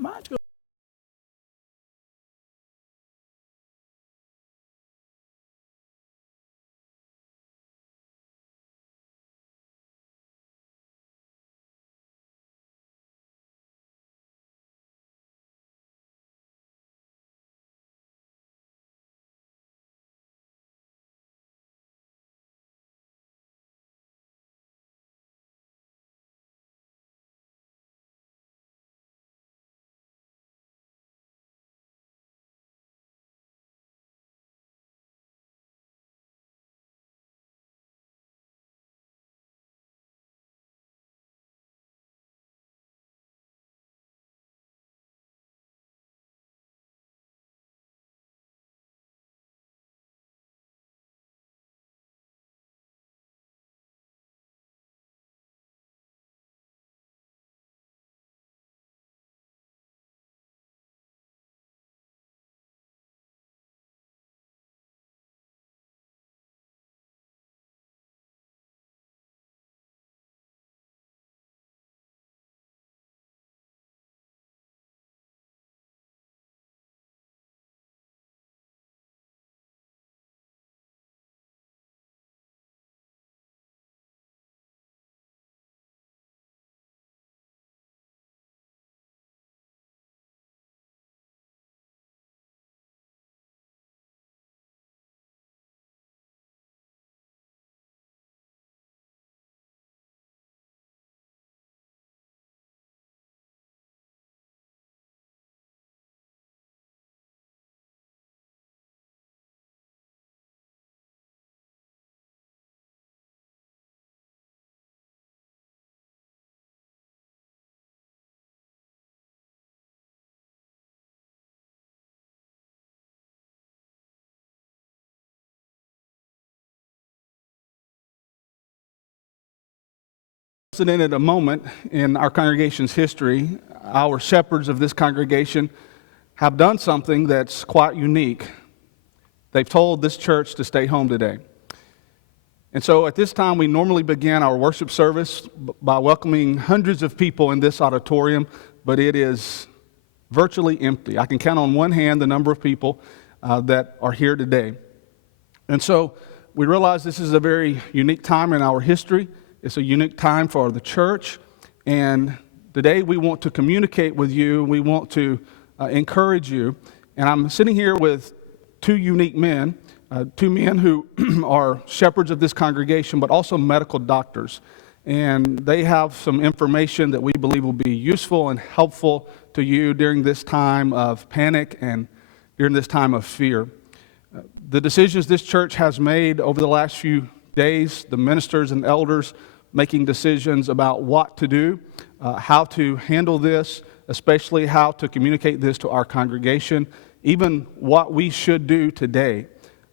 Mine's going. At a moment in our congregation's history, our shepherds of this congregation have done something that's quite unique. They've told this church to stay home today. And so at this time, we normally begin our worship service by welcoming hundreds of people in this auditorium, but it is virtually empty. I can count on one hand the number of people that are here today. And so we realize this is a very unique time in our history. It's a unique time for the church, and today we want to communicate with you. We want to encourage you, and I'm sitting here with two unique men, two men who are shepherds of this congregation, but also medical doctors, and they have some information that we believe will be useful and helpful to you during this time of panic and during this time of fear. The decisions this church has made over the last few days, the ministers and elders making decisions about what to do, how to handle this, especially how to communicate this to our congregation, even what we should do today.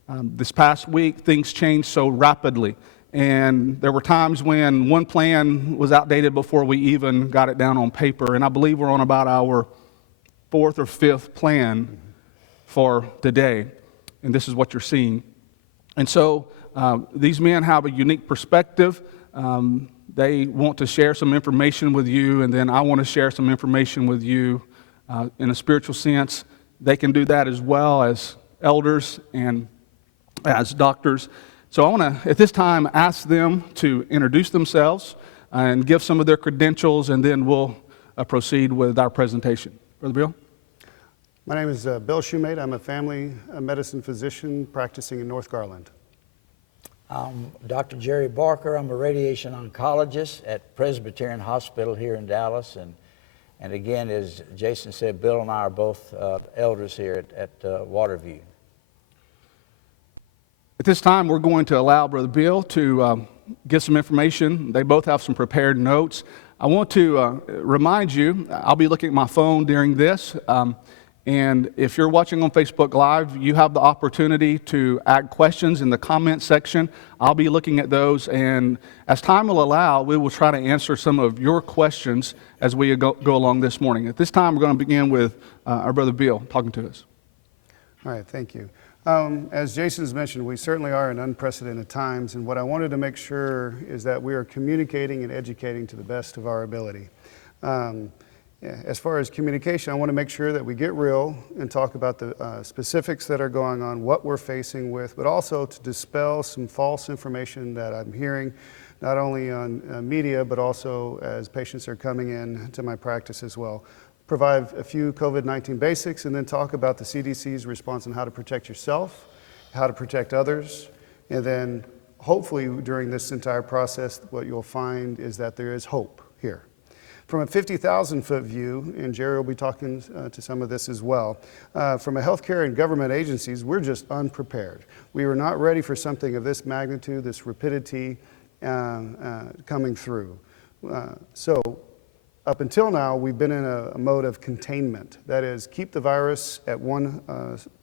This past week, things changed so rapidly, and there were times when one plan was outdated before we even got it down on paper, and I believe we're on about our fourth or fifth plan for today, and this is what you're seeing. And so these men have a unique perspective. They want to share some information with you, and then I want to share some information with you in a spiritual sense. They can do that as well as elders and as doctors. So I want to, at this time, ask them to introduce themselves and give some of their credentials, and then we'll proceed with our presentation. Brother Bill? My name is Bill Shumate. I'm a family medicine physician practicing in North Garland. I'm Dr. Jerry Barker. I'm a radiation oncologist at Presbyterian Hospital here in Dallas. And again, as Jason said, Bill and I are both elders here at Waterview. At this time, we're going to allow Brother Bill to give some information. They both have some prepared notes. I want to remind you, I'll be looking at my phone during this. And if you're watching on Facebook Live, you have the opportunity to add questions in the comment section. I'll be looking at those, and as time will allow, we will try to answer some of your questions as we go along this morning. At this time, we're going to begin with our Brother Bill talking to us. All right, thank you. As Jason's mentioned, we certainly are in unprecedented times, and what I wanted to make sure is that we are communicating and educating to the best of our ability. Yeah, as far as communication, I want to make sure that we get real and talk about the specifics that are going on, what we're facing with, but also to dispel some false information that I'm hearing, not only on media, but also as patients are coming in to my practice as well. Provide a few COVID-19 basics and then talk about the CDC's response on how to protect yourself, how to protect others, and then hopefully during this entire process, what you'll find is that there is hope here. From a 50,000-foot view, and Jerry will be talking to some of this as well, from a healthcare and government agencies, we're just unprepared. We were not ready for something of this magnitude, this rapidity coming through. So up until now, we've been in a mode of containment. That is, keep the virus at one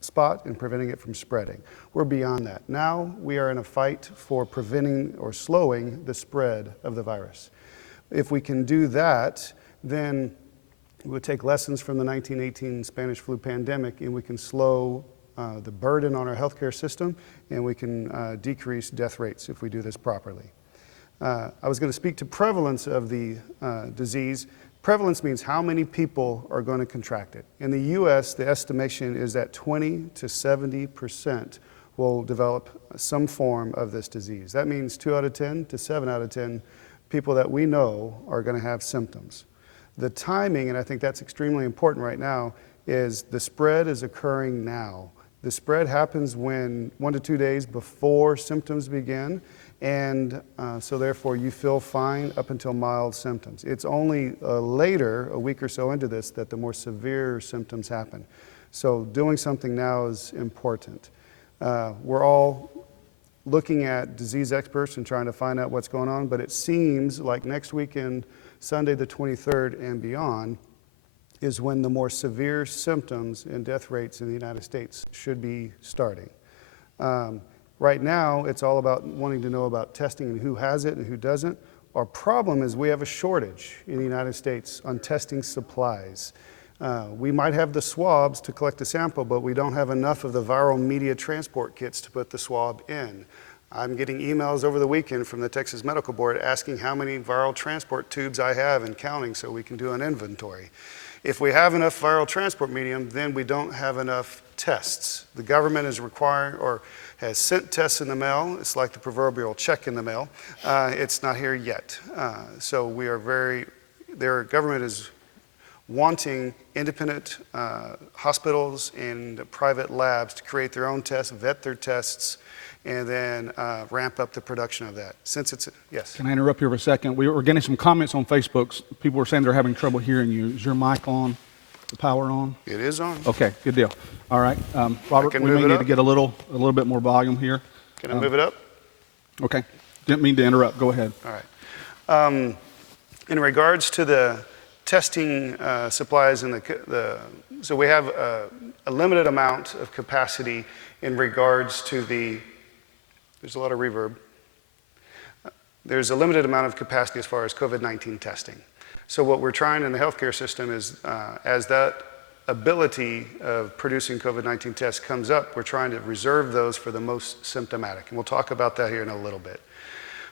spot and preventing it from spreading. We're beyond that. Now we are in a fight for preventing or slowing the spread of the virus. If we can do that, then we'll take lessons from the 1918 Spanish flu pandemic and we can slow the burden on our healthcare system and we can decrease death rates if we do this properly. I was going to speak to prevalence of the disease. Prevalence means how many people are going to contract it. In the US, the estimation is that 20 to 70% will develop some form of this disease. That means 2 out of 10 to 7 out of 10 people that we know are going to have symptoms. The timing, and I think that's extremely important right now, is the spread is occurring now. The spread happens when 1 to 2 days before symptoms begin, and so therefore you feel fine up until mild symptoms. It's only later, a week or so into this, that the more severe symptoms happen. So doing something now is important. We're all looking at disease experts and trying to find out what's going on, but it seems like next weekend, Sunday the 23rd and beyond, is when the more severe symptoms and death rates in the United States should be starting. Right now, it's all about wanting to know about testing and who has it and who doesn't. Our problem is we have a shortage in the United States on testing supplies. We might have the swabs to collect a sample, but we don't have enough of the viral media transport kits to put the swab in. I'm getting emails over the weekend from the Texas Medical Board asking how many viral transport tubes I have and counting so we can do an inventory. If we have enough viral transport medium, then we don't have enough tests. The government is requiring or has sent tests in the mail. It's like the proverbial check in the mail. It's not here yet. So we are their government is wanting independent hospitals and private labs to create their own tests, vet their tests, and then ramp up the production of that. Since it's, yes? Can I interrupt here for a second? We were getting some comments on Facebook. People were saying they're having trouble hearing you. Is your mic on? The power on? It is on. Okay, good deal. All right, Robert, we may need to get a little bit more volume here. Can I move it up? Okay, didn't mean to interrupt. Go ahead. All right. In regards to the testing supplies and so we have a limited amount of capacity in regards to there's a lot of reverb. There's a limited amount of capacity as far as COVID-19 testing. So what we're trying in the healthcare system is, as that ability of producing COVID-19 tests comes up, we're trying to reserve those for the most symptomatic. And we'll talk about that here in a little bit.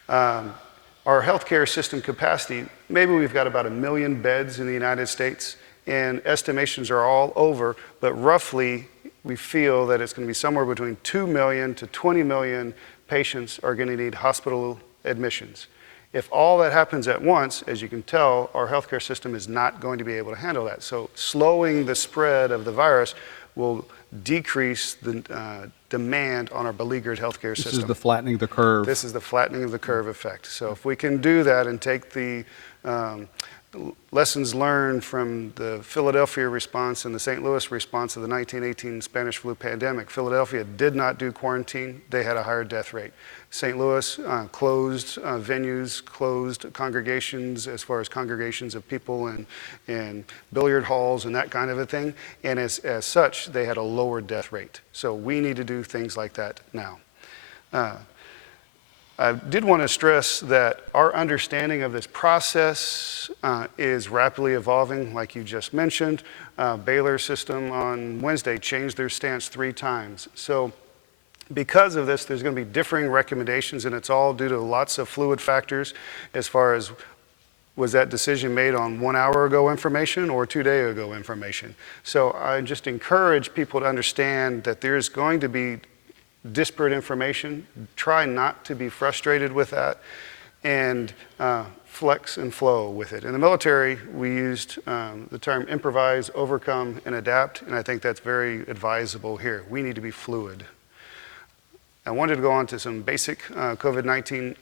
Our healthcare system capacity, maybe we've got about 1 million beds in the United States, and estimations are all over, but roughly we feel that it's going to be somewhere between 2 million to 20 million patients are going to need hospital admissions. If all that happens at once, as you can tell, our healthcare system is not going to be able to handle that. So slowing the spread of the virus will decrease the demand on our beleaguered healthcare system. This is the flattening of the curve. This is the flattening of the curve effect. So if we can do that and take the lessons learned from the Philadelphia response and the St. Louis response of the 1918 Spanish flu pandemic, Philadelphia did not do quarantine. They had a higher death rate. St. Louis closed venues, closed congregations as far as congregations of people and billiard halls and that kind of a thing. And as such, they had a lower death rate. So we need to do things like that now. I did want to stress that our understanding of this process is rapidly evolving, like you just mentioned. Baylor system on Wednesday changed their stance 3 times. So because of this, there's going to be differing recommendations, and it's all due to lots of fluid factors as far as Was that decision made on 1 hour ago information or 2 days ago information? So I just encourage people to understand that there's going to be disparate information. Try not to be frustrated with that, and flex and flow with it. In the military, we used the term improvise, overcome, and adapt, and I think that's very advisable here. We need to be fluid. I wanted to go on to some basic COVID-19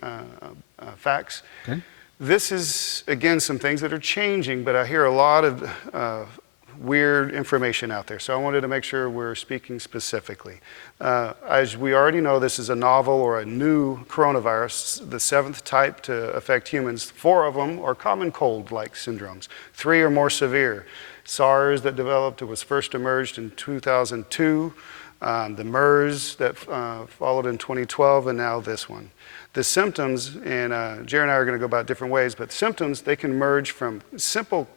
facts. Okay. This is, again, some things that are changing, but I hear a lot of weird information out there. So I wanted to make sure we're speaking specifically. As we already know, this is a novel or a new coronavirus, the 7th type to affect humans. 4 of them are common cold-like syndromes. 3 are more severe. SARS that developed, it was first emerged in 2002. The MERS that followed in 2012, and now this one. The symptoms, and Jerry and I are going to go about different ways, but symptoms, they can merge from simple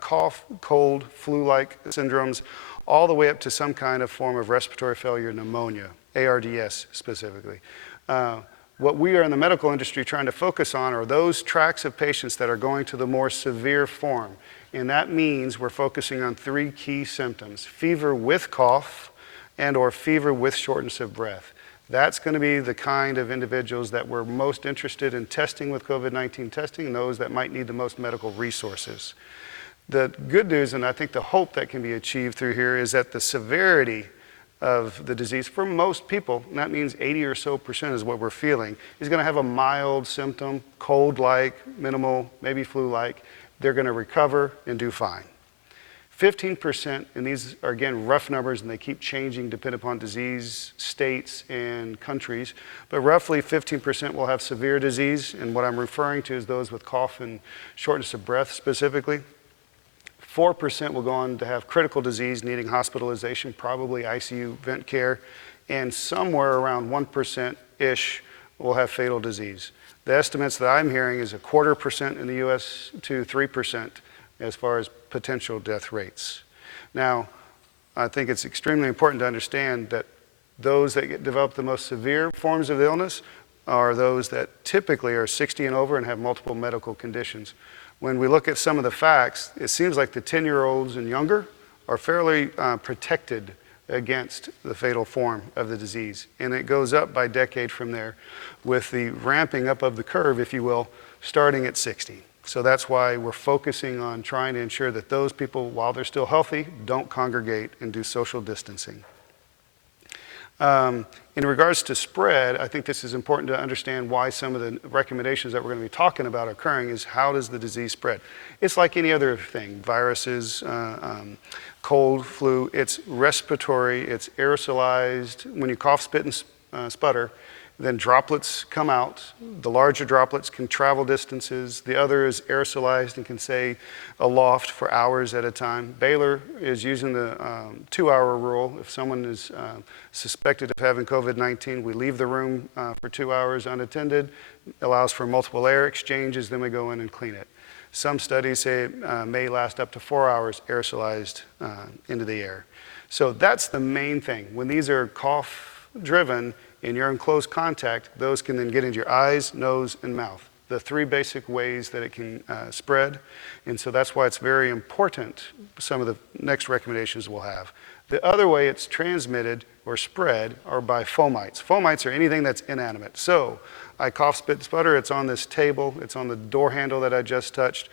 cough, cold, flu-like syndromes, all the way up to some kind of form of respiratory failure, pneumonia, ARDS specifically. What we are in the medical industry trying to focus on are those tracks of patients that are going to the more severe form. And that means we're focusing on 3 key symptoms: fever with cough and or fever with shortness of breath. That's going to be the kind of individuals that we're most interested in testing with COVID-19 testing, and those that might need the most medical resources. The good news, and I think the hope that can be achieved through here, is that the severity of the disease for most people, and that means 80% or so is what we're feeling, is going to have a mild symptom, cold-like, minimal, maybe flu-like. They're going to recover and do fine. 15%, and these are again rough numbers and they keep changing depending upon disease, states, and countries, but roughly 15% will have severe disease, and what I'm referring to is those with cough and shortness of breath specifically. 4% will go on to have critical disease needing hospitalization, probably ICU vent care, and somewhere around 1%-ish will have fatal disease. The estimates that I'm hearing is 0.25% in the US to 3% as far as potential death rates. Now, I think it's extremely important to understand that those that develop the most severe forms of illness are those that typically are 60 and over and have multiple medical conditions. When we look at some of the facts, it seems like the 10-year-olds and younger are fairly protected against the fatal form of the disease. And it goes up by decade from there, with the ramping up of the curve, if you will, starting at 60. So that's why we're focusing on trying to ensure that those people, while they're still healthy, don't congregate and do social distancing. In regards to spread, I think this is important to understand why some of the recommendations that we're going to be talking about are occurring is how does the disease spread? It's like any other thing, viruses, cold, flu, it's respiratory, it's aerosolized. When you cough, spit, and sputter, then droplets come out. The larger droplets can travel distances. The other is aerosolized and can stay aloft for hours at a time. Baylor is using the 2-hour rule. If someone is suspected of having COVID-19, we leave the room for 2 hours unattended. Allows for multiple air exchanges, then we go in and clean it. Some studies say it may last up to 4 hours aerosolized into the air. So that's the main thing. When these are cough-driven, and you're in close contact, those can then get into your eyes, nose, and mouth. The 3 basic ways that it can spread. And so that's why it's very important, some of the next recommendations we'll have. The other way it's transmitted or spread are by fomites. Fomites are anything that's inanimate. So I cough, spit, sputter, it's on this table, it's on the door handle that I just touched.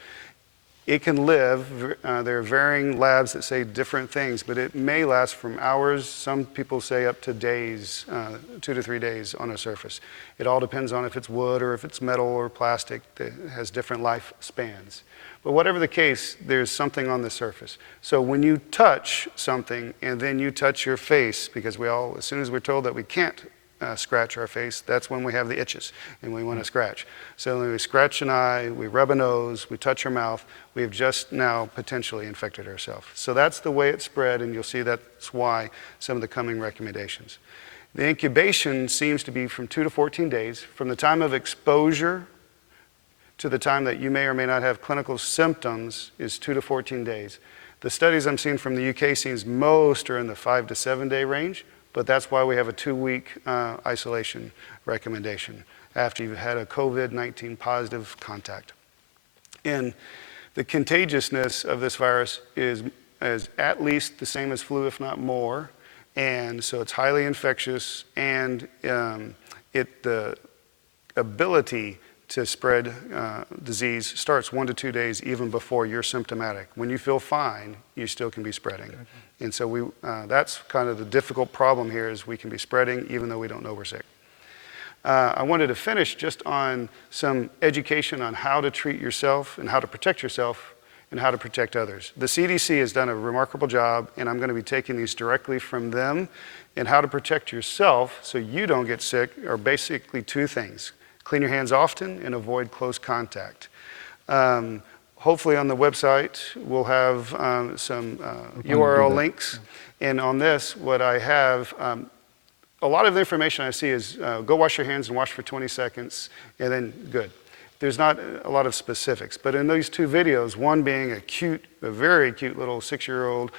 It can live, there are varying labs that say different things, but it may last from hours, some people say up to days, 2 to 3 days on a surface. It all depends on if it's wood or if it's metal or plastic that has different life spans. But whatever the case, there's something on the surface. So when you touch something and then you touch your face, because we all, as soon as we're told that we can't scratch our face, that's when we have the itches and we want to scratch. So when we scratch an eye, we rub a nose, we touch our mouth, we have just now potentially infected ourselves. So that's the way it spread, and you'll see that's why some of the coming recommendations. The incubation seems to be from 2 to 14 days, from the time of exposure to the time that you may or may not have clinical symptoms is 2 to 14 days. The studies I'm seeing from the UK seems most are in the 5 to 7 day range, but that's why we have a 2-week isolation recommendation after you've had a COVID-19 positive contact. And the contagiousness of this virus is at least the same as flu, if not more. And so it's highly infectious, and the ability to spread disease starts 1 to 2 days even before you're symptomatic. When you feel fine, you still can be spreading. Okay. And so that's kind of the difficult problem here, is we can be spreading even though we don't know we're sick. I wanted to finish just on some education on how to treat yourself and how to protect yourself and how to protect others. The CDC has done a remarkable job, and I'm going to be taking these directly from them. And how to protect yourself so you don't get sick are basically 2 things. Clean your hands often and avoid close contact. Hopefully on the website we'll have some URL links. And on this, what I have, a lot of the information I see is go wash your hands and wash for 20 seconds, and then good. There's not a lot of specifics, but in these 2 videos, one being a very cute little 6-year-old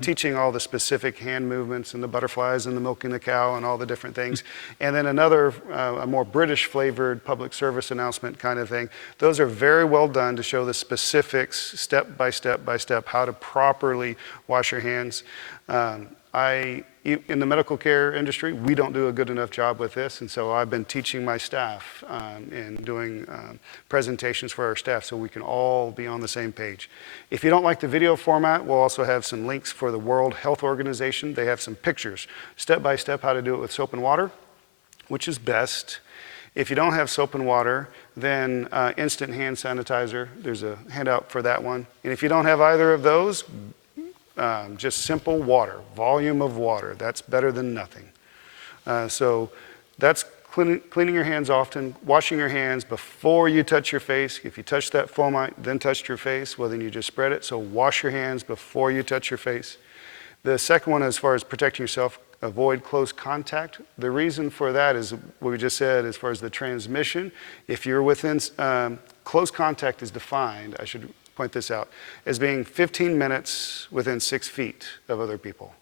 teaching all the specific hand movements and the butterflies and the milking the cow and all the different things, and then another, a more British flavored public service announcement kind of thing. Those are very well done to show the specifics, step by step by step, how to properly wash your hands. In the medical care industry, we don't do a good enough job with this, and so I've been teaching my staff and doing presentations for our staff so we can all be on the same page. If you don't like the video format, we'll also have some links for the World Health Organization. They have some pictures, step by step, how to do it with soap and water, which is best. If you don't have soap and water, then instant hand sanitizer. There's a handout for that one. And if you don't have either of those, just simple water, volume of water. That's better than nothing. So that's cleaning your hands often, washing your hands before you touch your face. If you touch that fomite, then touched your face, well, then you just spread it. So wash your hands before you touch your face. The second one, as far as protecting yourself, avoid close contact. The reason for that is what we just said as far as the transmission. If you're within, close contact is defined, I should point this out, as being 15 minutes within 6 feet of other people.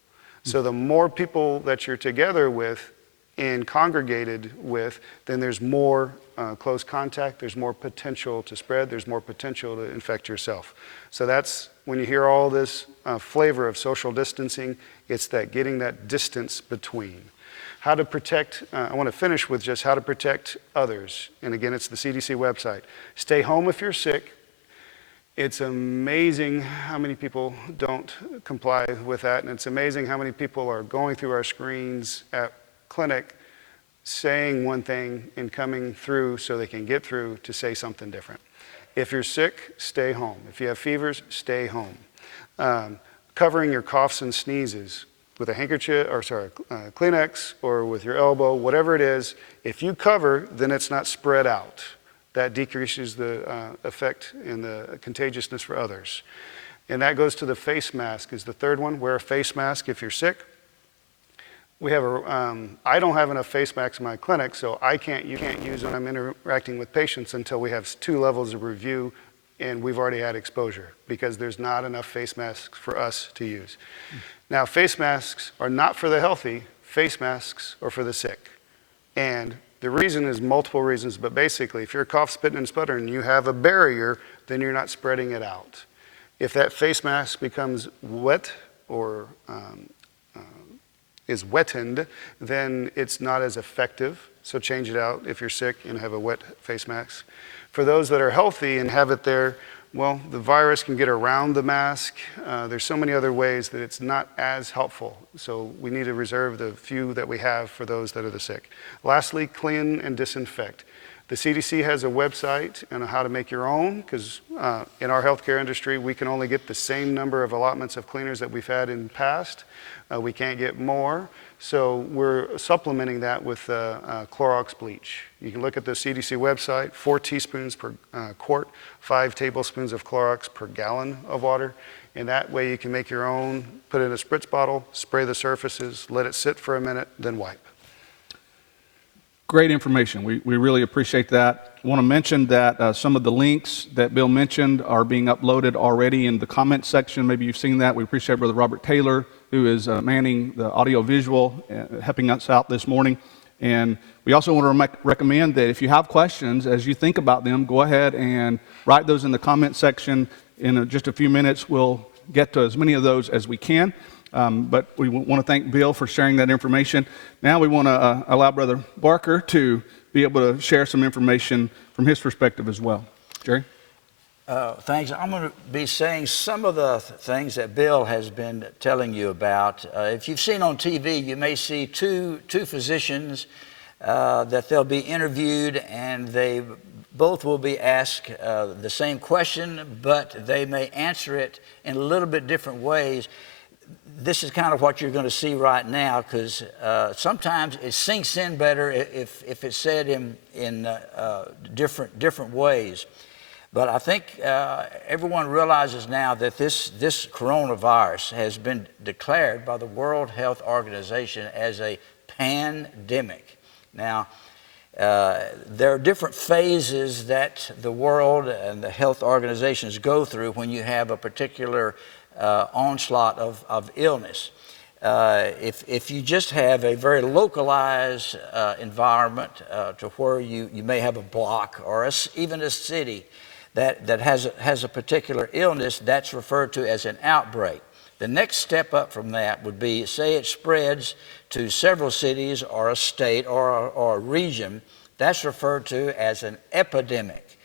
So the more people that you're together with and congregated with, then there's more close contact, there's more potential to spread, there's more potential to infect yourself. So that's when you hear all this flavor of social distancing, it's that getting that distance between. How to protect, I want to finish with just how to protect others. And again, it's the CDC website. Stay home if you're sick. It's amazing how many people don't comply with that, and it's amazing how many people are going through our screens at clinic saying one thing and coming through so they can get through to say something different. If you're sick, stay home. If you have fevers, stay home. Covering your coughs and sneezes with a handkerchief, or Kleenex, or with your elbow, whatever it is, if you cover, then it's not spread out. That decreases the effect and the contagiousness for others. And that goes to the face mask is the third one. Wear a face mask if you're sick. We have I don't have enough face masks in my clinic, so you can't use when I'm interacting with patients until we have 2 levels of review and we've already had exposure, because there's not enough face masks for us to use. Now, face masks are not for the healthy. Face masks are for the sick. And the reason is multiple reasons, but basically, if you're cough, spitting, and sputtering, and you have a barrier, then you're not spreading it out. If that face mask becomes wet or is wettened, then it's not as effective. So change it out if you're sick and have a wet face mask. For those that are healthy and have it there, well, the virus can get around the mask. There's so many other ways that it's not as helpful. So we need to reserve the few that we have for those that are the sick. Lastly, clean and disinfect. The CDC has a website on how to make your own, because in our healthcare industry, we can only get the same number of allotments of cleaners that we've had in the past. We can't get more, so we're supplementing that with Clorox bleach. You can look at the CDC website, 4 teaspoons per quart, 5 tablespoons of Clorox per gallon of water, and that way you can make your own, put it in a spritz bottle, spray the surfaces, let it sit for a minute, then wipe. Great information. We really appreciate that. I want to mention that some of the links that Bill mentioned are being uploaded already in the comments section. Maybe you've seen that. We appreciate Brother Robert Taylor, who is manning the audio-visual, helping us out this morning. And we also want to recommend that if you have questions, as you think about them, go ahead and write those in the comment section. In just a few minutes, we'll get to as many of those as we can. But we want to thank Bill for sharing that information. Now we want to allow Brother Barker to be able to share some information from his perspective as well. Jerry? Thanks. I'm going to be saying some of the things that Bill has been telling you about. If you've seen on TV, you may see two physicians that they'll be interviewed, and they both will be asked the same question, but they may answer it in a little bit different ways. This is kind of what you're going to see right now, because sometimes it sinks in better if it's said in different ways. But I think everyone realizes now that this coronavirus has been declared by the World Health Organization as a pandemic. Now, there are different phases that the world and the health organizations go through when you have a particular onslaught of illness. If you just have a very localized environment to where you may have a block or even a city that has a particular illness, that's referred to as an outbreak. The next step up from that would be, say it spreads to several cities or a state or a region, that's referred to as an epidemic.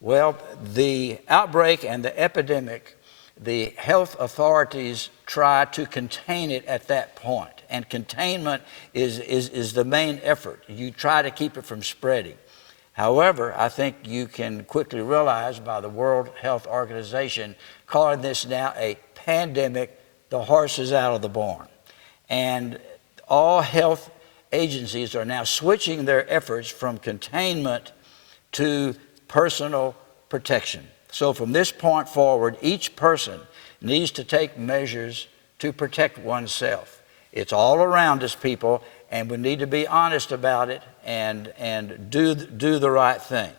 Well, the outbreak and the epidemic, the health authorities try to contain it at that point, and containment is the main effort. You try to keep it from spreading. However, I think you can quickly realize by the World Health Organization calling this now a pandemic, the horse is out of the barn. And all health agencies are now switching their efforts from containment to personal protection. So from this point forward, each person needs to take measures to protect oneself. It's all around us, people, and we need to be honest about it and do the right thing.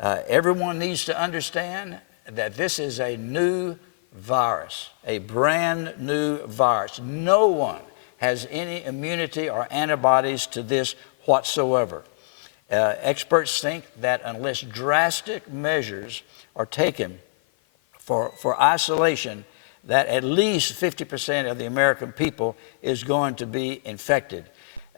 Everyone needs to understand that this is a new virus, a brand new virus. No one has any immunity or antibodies to this whatsoever. Experts think that unless drastic measures are taken for isolation, that at least 50% of the American people is going to be infected.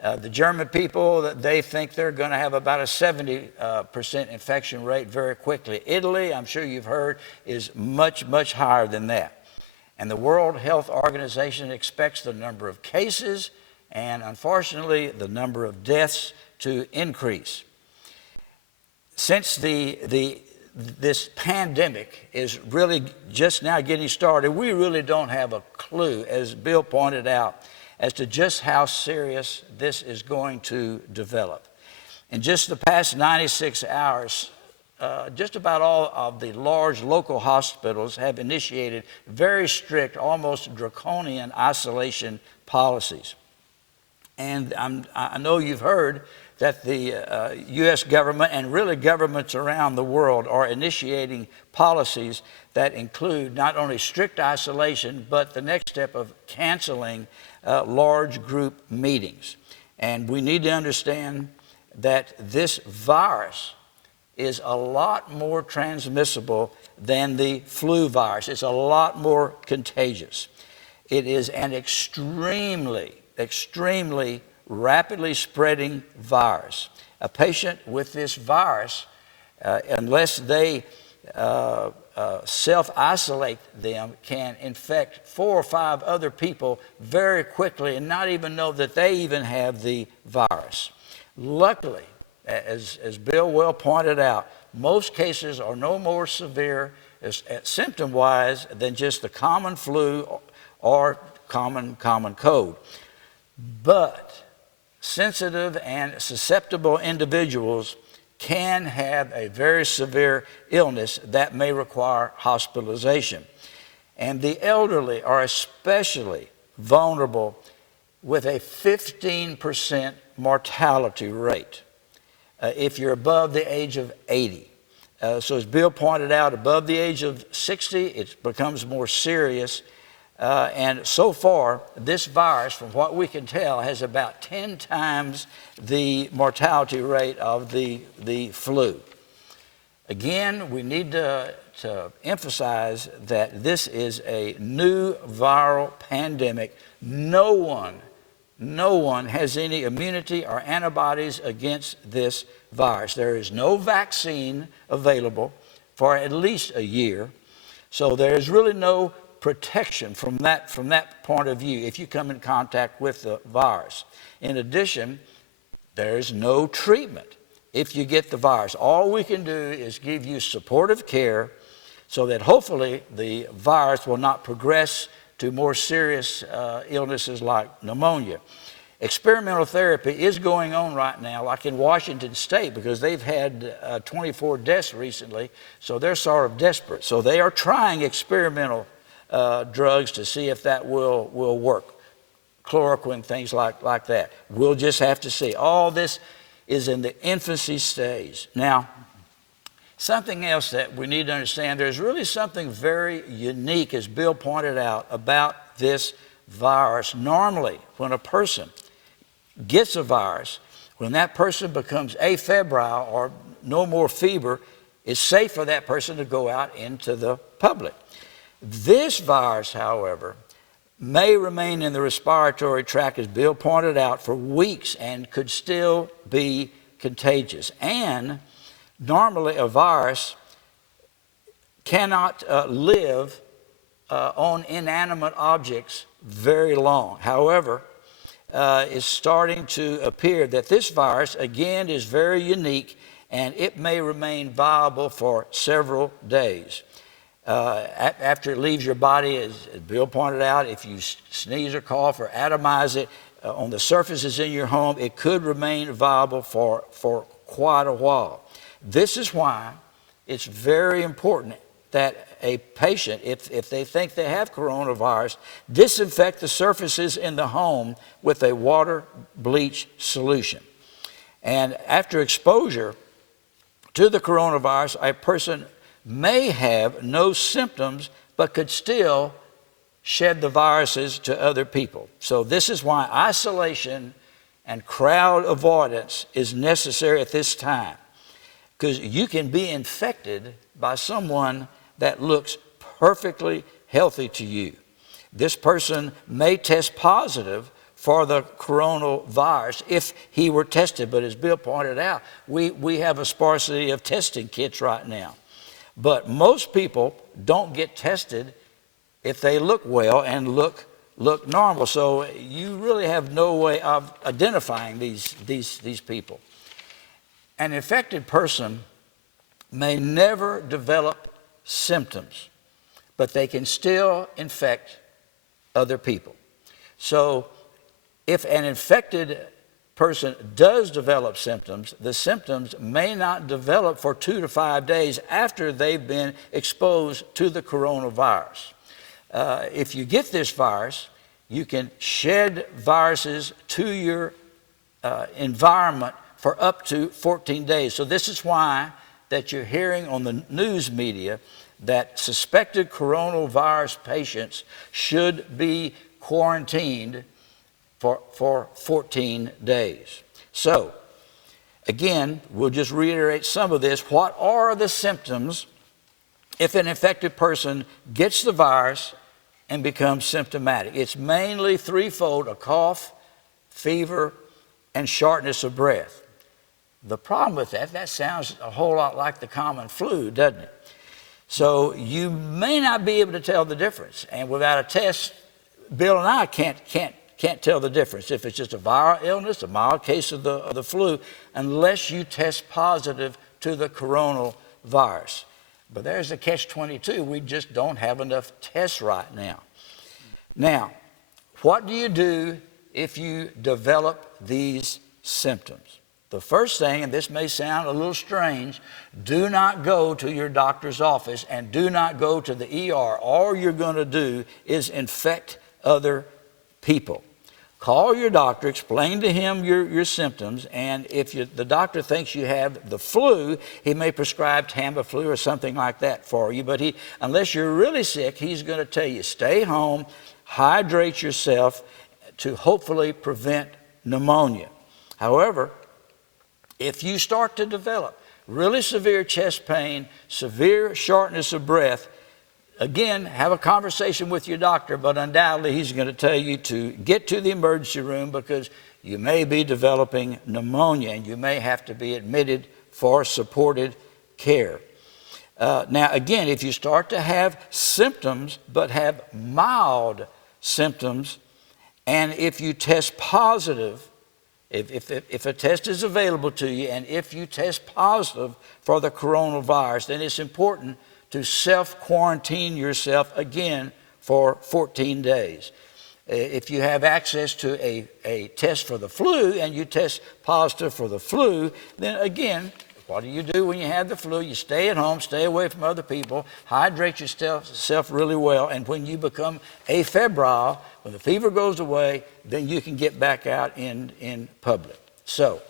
The German people, they think they're going to have about a 70% infection rate very quickly. Italy, I'm sure you've heard, is much, much higher than that. And the World Health Organization expects the number of cases and, unfortunately, the number of deaths to increase. Since this pandemic is really just now getting started, we really don't have a clue, as Bill pointed out, as to just how serious this is going to develop. In just the past 96 hours, just about all of the large local hospitals have initiated very strict, almost draconian isolation policies. And I know you've heard that the U.S. government and really governments around the world are initiating policies that include not only strict isolation, but the next step of canceling large group meetings. And we need to understand that this virus is a lot more transmissible than the flu virus. It's a lot more contagious. It is an extremely rapidly spreading virus. A patient with this virus, unless they self-isolate them, can infect 4 or 5 other people very quickly and not even know that they even have the virus. Luckily, as Bill well pointed out, most cases are no more severe symptom-wise than just the common flu or common cold. But sensitive and susceptible individuals can have a very severe illness that may require hospitalization. And the elderly are especially vulnerable, with a 15% mortality rate if you're above the age of 80. So as Bill pointed out, above the age of 60, it becomes more serious. And so far, this virus, from what we can tell, has about 10 times the mortality rate of the flu. Again, we need to emphasize that this is a new viral pandemic. No one has any immunity or antibodies against this virus. There is no vaccine available for at least a year, so there's really no protection from that point of view if you come in contact with the virus. In addition, there's no treatment if you get the virus. All we can do is give you supportive care so that hopefully the virus will not progress to more serious illnesses like pneumonia. Experimental therapy is going on right now, like in Washington State, because they've had 24 deaths recently, so they're sort of desperate. So they are trying experimental drugs to see if that will work. Chloroquine, things like that. We'll just have to see. All this is in the infancy stage. Now, something else that we need to understand, there's really something very unique, as Bill pointed out, about this virus. Normally, when a person gets a virus, when that person becomes afebrile or no more fever, it's safe for that person to go out into the public. This virus, however, may remain in the respiratory tract, as Bill pointed out, for weeks and could still be contagious. And normally a virus cannot live on inanimate objects very long. However, it's starting to appear that this virus, again, is very unique, and it may remain viable for several days. After it leaves your body, as Bill pointed out, if you sneeze or cough or atomize it on the surfaces in your home, it could remain viable for quite a while. This is why it's very important that a patient, if they think they have coronavirus, disinfect the surfaces in the home with a water bleach solution. And after exposure to the coronavirus, a person may have no symptoms but could still shed the viruses to other people. So this is why isolation and crowd avoidance is necessary at this time, because you can be infected by someone that looks perfectly healthy to you. This person may test positive for the coronavirus if he were tested, but as Bill pointed out, we have a sparsity of testing kits right now. But most people don't get tested if they look well and look normal. So you really have no way of identifying these people. An infected person may never develop symptoms, but they can still infect other people. So if an infected person does develop symptoms, the symptoms may not develop for 2 to 5 days after they've been exposed to the coronavirus. If you get this virus, you can shed viruses to your environment for up to 14 days. So this is why that you're hearing on the news media that suspected coronavirus patients should be quarantined for 14 days. So, again, we'll just reiterate some of this. What are the symptoms if an infected person gets the virus and becomes symptomatic? It's mainly threefold: a cough, fever, and shortness of breath. The problem with that sounds a whole lot like the common flu, doesn't it? So you may not be able to tell the difference. And without a test, Bill and I can't tell the difference if it's just a viral illness, a mild case of the flu, unless you test positive to the coronavirus. But there's the catch-22. We just don't have enough tests right now. Now, what do you do if you develop these symptoms? The first thing, and this may sound a little strange, do not go to your doctor's office and do not go to the ER. All you're going to do is infect other people, Call your doctor, explain to him your symptoms, and if the doctor thinks you have the flu, he may prescribe Tamiflu or something like that for you. But unless you're really sick, he's going to tell you, stay home, hydrate yourself to hopefully prevent pneumonia. However, if you start to develop really severe chest pain, severe shortness of breath, again, have a conversation with your doctor, but undoubtedly he's going to tell you to get to the emergency room because you may be developing pneumonia and you may have to be admitted for supported care. Now, again, if you start to have symptoms but have mild symptoms, and if you test positive, if a test is available to you, and if you test positive for the coronavirus, then it's important to self-quarantine yourself again for 14 days. If you have access to a test for the flu and you test positive for the flu, then again, what do you do when you have the flu? You stay at home, stay away from other people, hydrate yourself really well, and when you become afebrile, when the fever goes away, then you can get back out in public. So,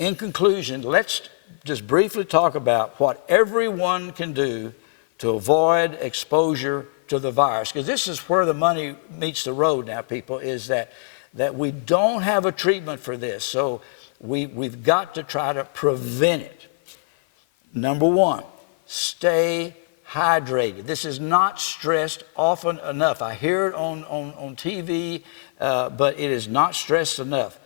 in conclusion, let's just briefly talk about what everyone can do to avoid exposure to the virus, because this is where the money meets the road now, people, is that we don't have a treatment for this, so we've got to try to prevent it. Number one, stay hydrated. This is not stressed often enough. I hear it on TV, but it is not stressed enough.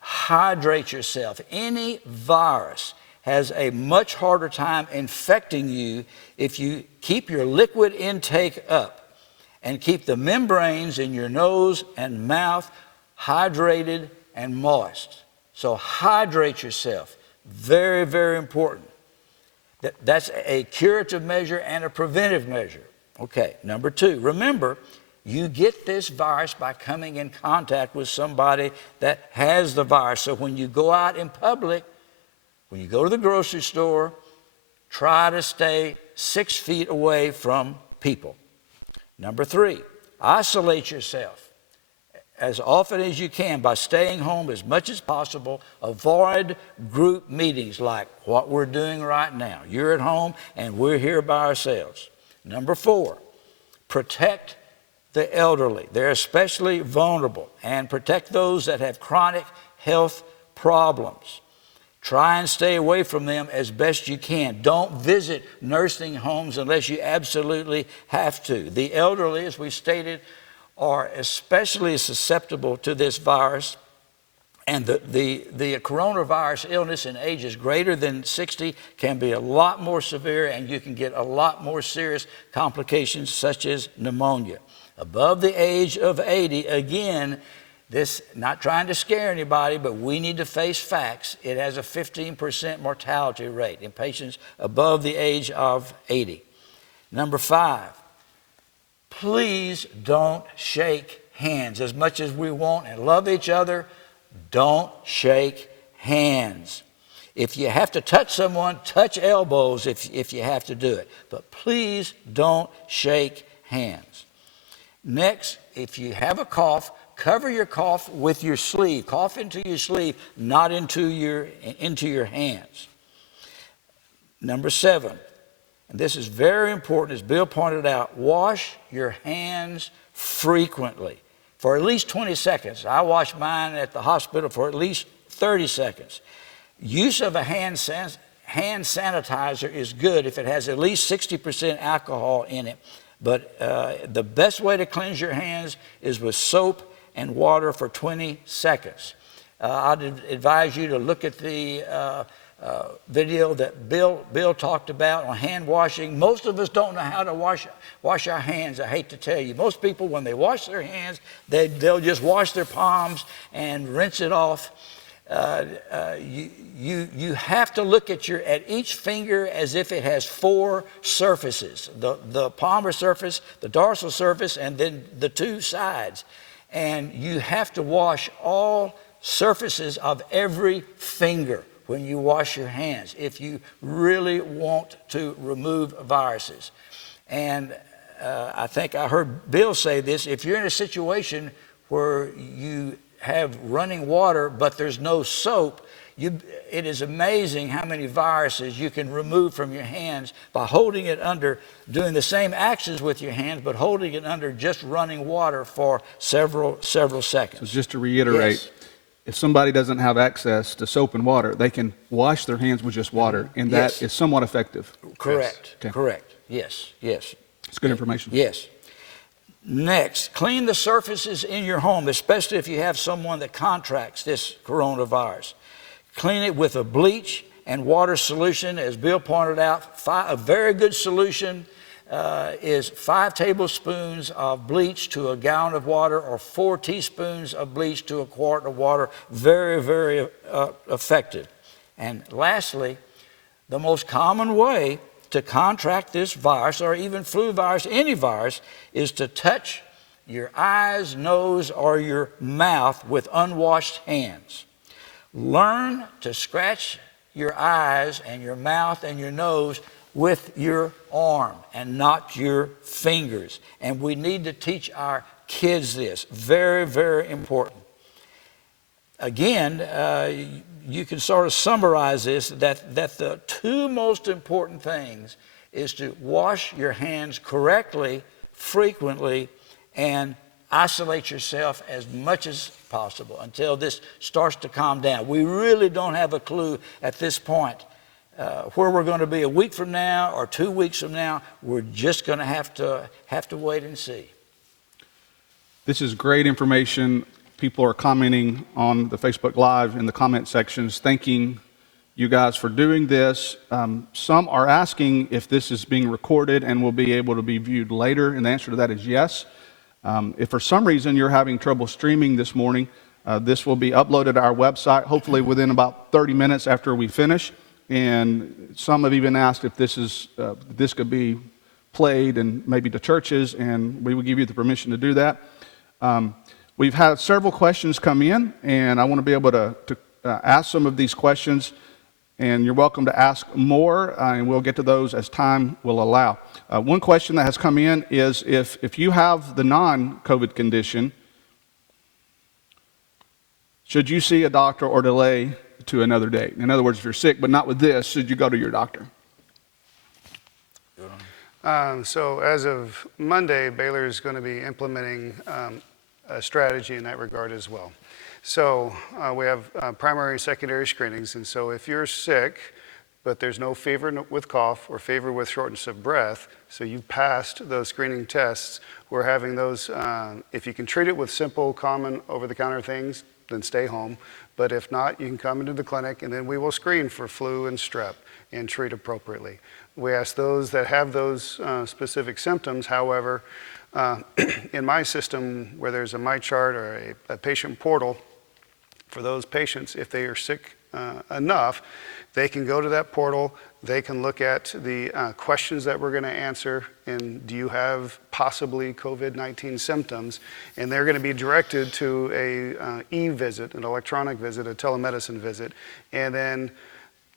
Hydrate yourself. Any virus has a much harder time infecting you if you keep your liquid intake up and keep the membranes in your nose and mouth hydrated and moist. So hydrate yourself. Very, very important. That's a curative measure and a preventive measure. Okay, number two, remember, you get this virus by coming in contact with somebody that has the virus. So when you go out in public, when you go to the grocery store, try to stay 6 feet away from people. Number three, isolate yourself as often as you can by staying home as much as possible. Avoid group meetings like what we're doing right now. You're at home and we're here by ourselves. Number four, protect the elderly. They're especially vulnerable, and protect those that have chronic health problems. Try and stay away from them as best you can. Don't visit nursing homes unless you absolutely have to. The elderly, as we stated, are especially susceptible to this virus, and the coronavirus illness in ages greater than 60 can be a lot more severe, and you can get a lot more serious complications such as pneumonia. Above the age of 80, again, this, not trying to scare anybody, but we need to face facts. It has a 15% mortality rate in patients above the age of 80. Number five, please don't shake hands. As much as we want and love each other, don't shake hands. If you have to touch someone, touch elbows if you have to do it. But please don't shake hands. Next, if you have a cough, cover your cough with your sleeve. Cough into your sleeve, not into your hands. Number seven, and this is very important, as Bill pointed out, wash your hands frequently for at least 20 seconds. I wash mine at the hospital for at least 30 seconds. Use of a hand sanitizer is good if it has at least 60% alcohol in it. But the best way to cleanse your hands is with soap and water for 20 seconds. I'd advise you to look at the video that Bill talked about on hand washing. Most of us don't know how to wash our hands, I hate to tell you. Most people, when they wash their hands, they'll just wash their palms and rinse it off. You have to look at each finger as if it has four surfaces, the palmar surface, the dorsal surface, and then the two sides. And you have to wash all surfaces of every finger when you wash your hands if you really want to remove viruses. And I think I heard Bill say this, if you're in a situation where you have running water, but there's no soap, it is amazing how many viruses you can remove from your hands by holding it under, doing the same actions with your hands, but holding it under just running water for several seconds. So just to reiterate, Yes. if somebody doesn't have access to soap and water, they can wash their hands with just water, and that Yes. is somewhat effective. Correct. Okay. Correct. Yes. Yes. It's good information. Yes. Next, clean the surfaces in your home, especially if you have someone that contracts this coronavirus. Clean it with a bleach and water solution. As Bill pointed out, a very good solution is 5 tablespoons of bleach to a gallon of water, or 4 teaspoons of bleach to a quart of water. Very, very effective. And lastly, the most common way to contract this virus, or even flu virus, any virus, is to touch your eyes, nose, or your mouth with unwashed hands. Learn to scratch your eyes and your mouth and your nose with your arm and not your fingers. And we need to teach our kids this. Very, very important. Again, you can sort of summarize this, that the 2 most important things is to wash your hands correctly, frequently, and isolate yourself as much as possible until this starts to calm down. We really don't have a clue at this point where we're going to be a week from now or 2 weeks from now. We're just going to have to wait and see. This is great information. People are commenting on the Facebook Live in the comment sections, thanking you guys for doing this. Some are asking if this is being recorded and will be able to be viewed later, and the answer to that is yes. If for some reason you're having trouble streaming this morning, this will be uploaded to our website, hopefully within about 30 minutes after we finish. And some have even asked if this could be played and maybe to churches, and we will give you the permission to do that. We've had several questions come in, and I want to be able to ask some of these questions, and you're welcome to ask more, and we'll get to those as time will allow. One question that has come in is if you have the non-COVID condition, should you see a doctor or delay to another date? In other words, if you're sick but not with this, should you go to your doctor? So as of Monday, Baylor is going to be implementing a strategy in that regard as well. So we have primary, secondary screenings, and so if you're sick, but there's no fever with cough or fever with shortness of breath, so you've passed those screening tests, we're having those, if you can treat it with simple, common, over-the-counter things, then stay home. But if not, you can come into the clinic, and then we will screen for flu and strep and treat appropriately. We ask those that have those specific symptoms, however, in my system, where there's a MyChart or a patient portal, for those patients, if they are sick enough, they can go to that portal, they can look at the questions that we're going to answer, and do you have possibly COVID-19 symptoms, and they're going to be directed to a e-visit, an electronic visit, a telemedicine visit, and then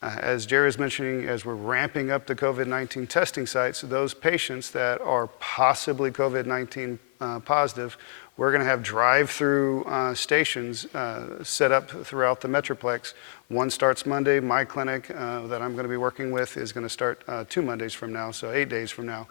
as Jerry was mentioning, as we're ramping up the COVID-19 testing sites, those patients that are possibly COVID-19 positive, we're going to have drive-through stations set up throughout the Metroplex. One starts Monday. My clinic that I'm going to be working with is going to start 2 Mondays from now, so 8 days from now.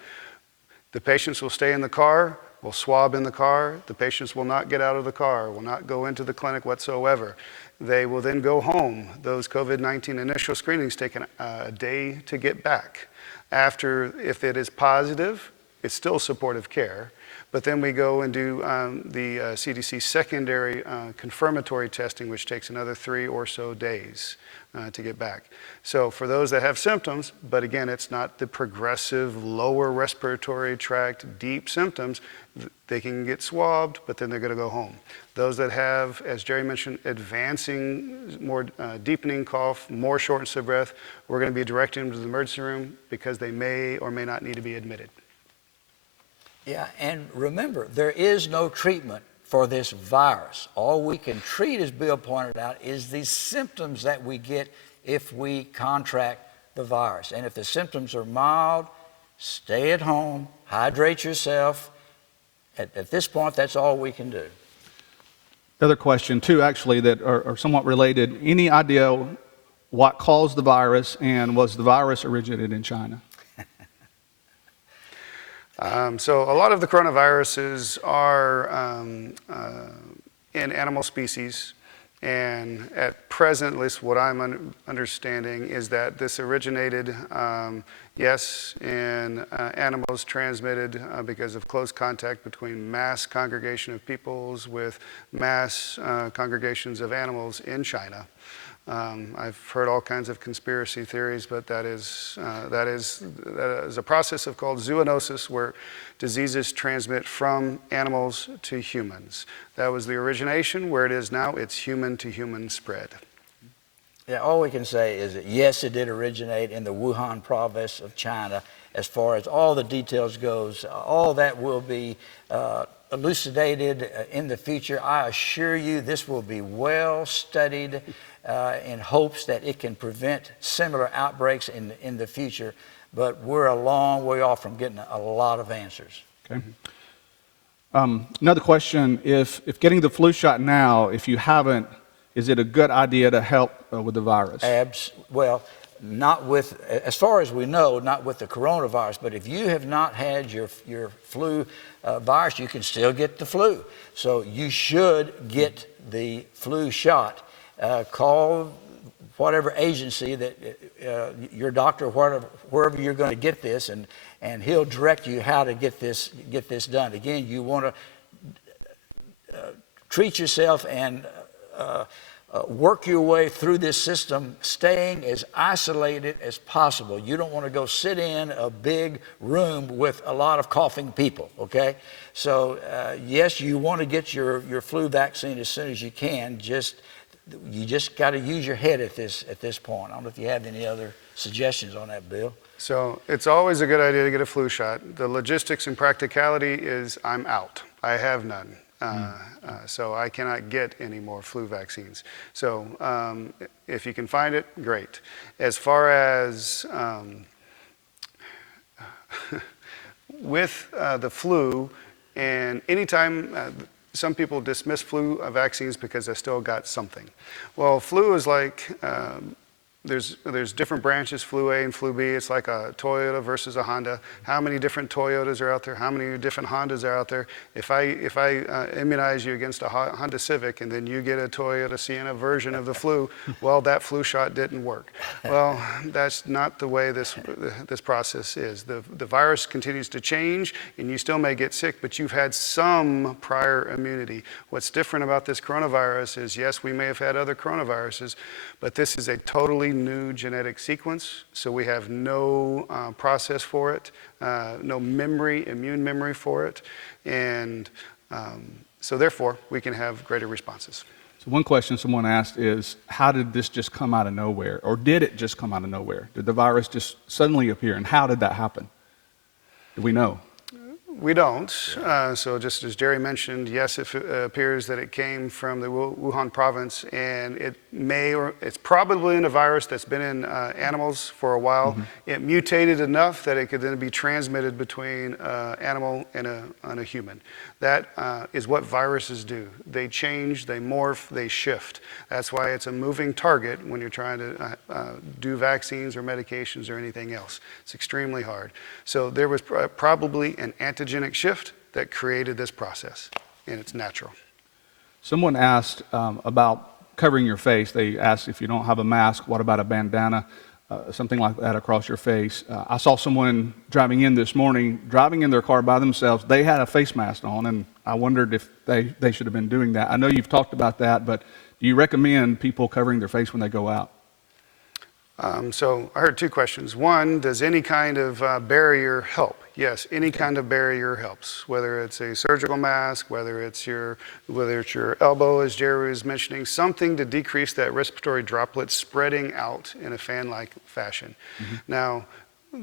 The patients will stay in the car. We'll swab in the car. The patients will not get out of the car, will not go into the clinic whatsoever. They will then go home. Those COVID-19 initial screenings take a day to get back. After, if it is positive, it's still supportive care. But then we go and do the CDC secondary confirmatory testing, which takes another 3 or so days to get back. So for those that have symptoms, but again, it's not the progressive lower respiratory tract deep symptoms, they can get swabbed, but then they're going to go home. Those that have, as Jerry mentioned, advancing, more deepening cough, more shortness of breath, we're going to be directing them to the emergency room because they may or may not need to be admitted. Yeah, and remember, there is no treatment for this virus. All we can treat, as Bill pointed out, is the symptoms that we get if we contract the virus. And if the symptoms are mild, stay at home, hydrate yourself. At this point, that's all we can do. Other question, too, actually, that are somewhat related. Any idea what caused the virus, and was the virus originated in China? So a lot of the coronaviruses are in animal species, and at present, at least what I'm understanding, is that this originated, yes, in animals transmitted because of close contact between mass congregation of peoples with mass congregations of animals in China. I've heard all kinds of conspiracy theories, but that is a process called zoonosis, where diseases transmit from animals to humans. That was the origination. Where it is now, it's human to human spread. Yeah, all we can say is that yes, it did originate in the Wuhan province of China. As far as all the details goes, all that will be elucidated in the future. I assure you, this will be well studied in hopes that it can prevent similar outbreaks in the future. But we're a long way off from getting a lot of answers. Okay. Another question, if getting the flu shot now, if you haven't, is it a good idea to help with the virus? Well, not with, as far as we know, not with the coronavirus, but if you have not had your flu virus, you can still get the flu. So you should get the flu shot. Call whatever agency that your doctor, wherever you're going to get this, and he'll direct you how to get this done. Again, you want to treat yourself and work your way through this system, staying as isolated as possible. You don't want to go sit in a big room with a lot of coughing people, okay? So yes, you want to get your flu vaccine as soon as you can. You just got to use your head at this point. I don't know if you have any other suggestions on that, Bill. So it's always a good idea to get a flu shot. The logistics and practicality is I'm out. I have none. So I cannot get any more flu vaccines. So if you can find it, great. As far as with the flu, and anytime some people dismiss flu vaccines because they still got something. Well, flu is like, there's different branches, flu A and flu B. It's like a Toyota versus a Honda. How many different Toyotas are out there? How many different Hondas are out there? If I immunize you against a Honda Civic and then you get a Toyota Sienna version of the flu, well, that flu shot didn't work. Well, that's not the way this process is. The virus continues to change, and you still may get sick, but you've had some prior immunity. What's different about this coronavirus is, yes, we may have had other coronaviruses, but this is a totally new genetic sequence, so we have no process for it, no immune memory for it, and so therefore we can have greater responses. So one question someone asked is, how did this just come out of nowhere? Or did it just come out of nowhere? Did the virus just suddenly appear, and how did that happen? Do we know? We don't. So just as Jerry mentioned, yes, it appears that it came from the Wuhan province, and it's probably in a virus that's been in animals for a while. Mm-hmm. It mutated enough that it could then be transmitted between animal and a human. That is what viruses do. They change, they morph, they shift. That's why it's a moving target when you're trying to do vaccines or medications or anything else. It's extremely hard. So there was probably an antigenic shift that created this process, and it's natural. Someone asked about covering your face. They asked, if you don't have a mask, what about a bandana, something like that across your face? I saw someone driving in this morning, driving in their car by themselves. They had a face mask on, and I wondered if they should have been doing that. I know you've talked about that, but do you recommend people covering their face when they go out? So I heard two questions. One, does any kind of barrier help? Yes, any kind of barrier helps, whether it's a surgical mask, whether it's your elbow, as Jerry was mentioning, something to decrease that respiratory droplet spreading out in a fan-like fashion. Mm-hmm. Now,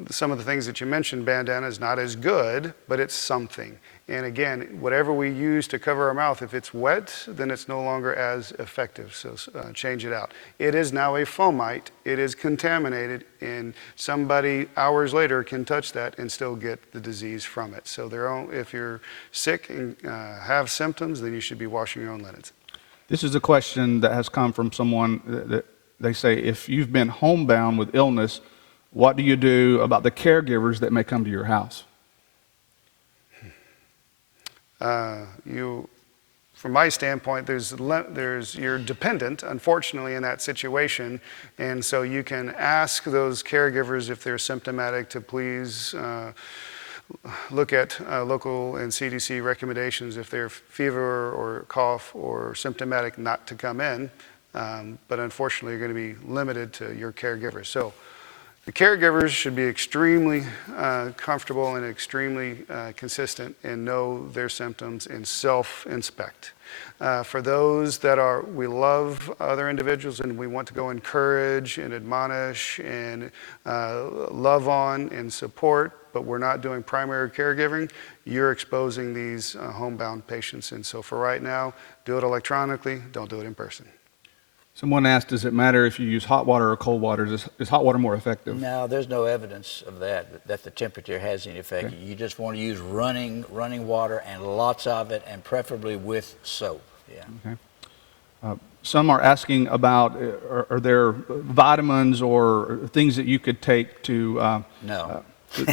some of the things that you mentioned, bandana is not as good, but it's something. And again, whatever we use to cover our mouth, if it's wet, then it's no longer as effective, so change it out. It is now a fomite, it is contaminated, and somebody hours later can touch that and still get the disease from it. So if you're sick and have symptoms, then you should be washing your own linens. This is a question that has come from someone that they say, if you've been homebound with illness, what do you do about the caregivers that may come to your house? From my standpoint, you're dependent, unfortunately, in that situation, and so you can ask those caregivers if they're symptomatic to please look at local and CDC recommendations if they're fever or cough or symptomatic not to come in, but unfortunately you're going to be limited to your caregivers. So the caregivers should be extremely comfortable and extremely consistent and know their symptoms and self-inspect. For those that we love other individuals and we want to go encourage and admonish and love on and support, but we're not doing primary caregiving, you're exposing these homebound patients. And so for right now, do it electronically, don't do it in person. Someone asked, does it matter if you use hot water or cold water? Is hot water more effective? No, there's no evidence of that the temperature has any effect. Okay. You just want to use running water and lots of it, and preferably with soap. Yeah. Okay. Some are asking about, are there vitamins or things that you could take to... No.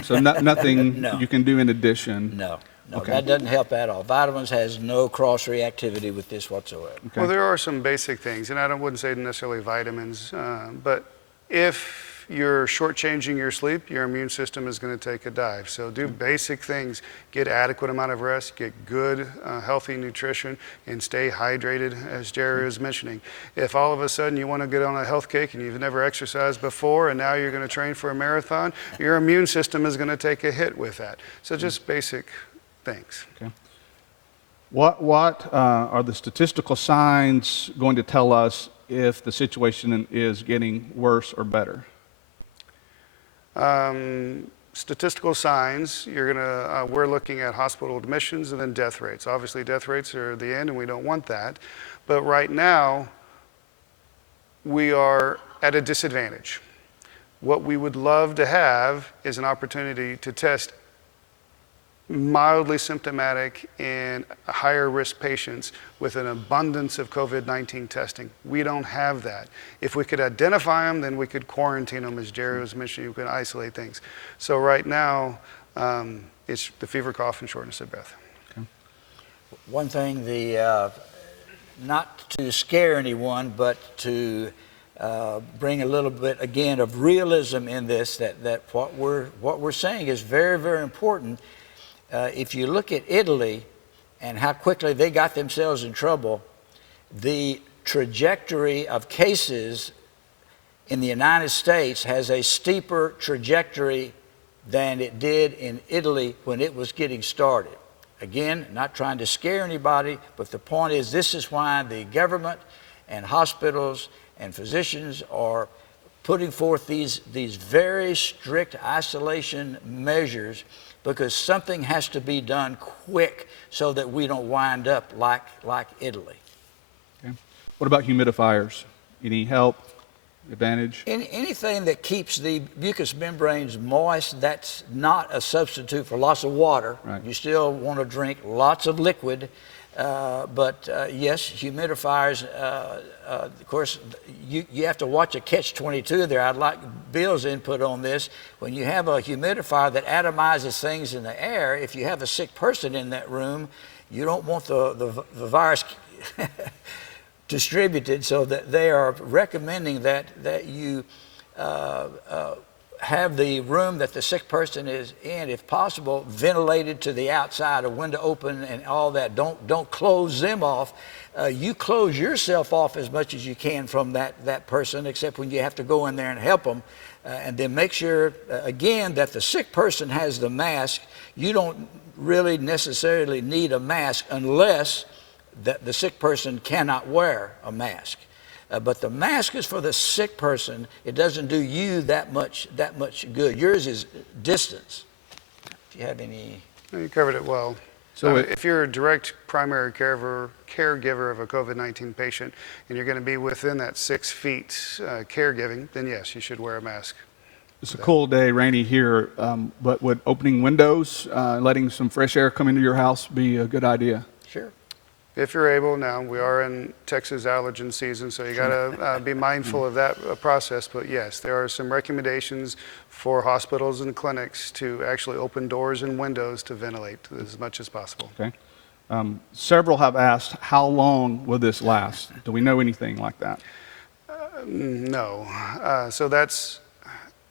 So nothing No. you can do in addition? No, Okay. that doesn't help at all. Vitamins has no cross-reactivity with this whatsoever. Okay. Well, there are some basic things, and I wouldn't say necessarily vitamins, but if you're shortchanging your sleep, your immune system is going to take a dive. So do basic things, get adequate amount of rest, get good, healthy nutrition, and stay hydrated, as Jerry was mentioning. If all of a sudden you want to get on a health kick and you've never exercised before, and now you're going to train for a marathon, your immune system is going to take a hit with that. So just basic things. Okay. What are the statistical signs going to tell us if the situation is getting worse or better? Statistical signs, we're looking at hospital admissions and then death rates. Obviously, death rates are the end, and we don't want that. But right now, we are at a disadvantage. What we would love to have is an opportunity to test mildly symptomatic and higher risk patients with an abundance of COVID-19 testing. We don't have that. If we could identify them, then we could quarantine them, as Jerry was mentioning, you could isolate things. So right now, it's the fever, cough, and shortness of breath. Okay. One thing, not to scare anyone, but to bring a little bit again of realism in this, that what we're saying is very, very important. If you look at Italy and how quickly they got themselves in trouble, the trajectory of cases in the United States has a steeper trajectory than it did in Italy when it was getting started. Again, not trying to scare anybody, but the point is this is why the government and hospitals and physicians are putting forth these very strict isolation measures, because something has to be done quick so that we don't wind up like Italy. Okay. What about humidifiers? Any help, advantage? Anything that keeps the mucous membranes moist, that's not a substitute for lots of water. Right. You still want to drink lots of liquid. But yes, humidifiers, of course, you have to watch a catch-22 there. I'd like Bill's input on this. When you have a humidifier that atomizes things in the air, if you have a sick person in that room, you don't want the virus distributed, so that they are recommending that you have the room that the sick person is in, if possible, ventilated to the outside, a window open and all that. Don't close them off. You close yourself off as much as you can from that person, except when you have to go in there and help them. And then make sure, again, that the sick person has the mask. You don't really necessarily need a mask unless the sick person cannot wear a mask. But the mask is for the sick person. It doesn't do you that much good. Yours is distance. Do you have any? You covered it well. So if you're a direct primary caregiver of a COVID-19 patient and you're going to be within that 6 feet caregiving, then yes, you should wear a mask. It's a cool day, rainy here, but would opening windows, letting some fresh air come into your house be a good idea? Sure. If you're able, now we are in Texas allergen season, so you got to be mindful of that process. But yes, there are some recommendations for hospitals and clinics to actually open doors and windows to ventilate as much as possible. Okay. Several have asked, how long will this last? Do we know anything like that? No.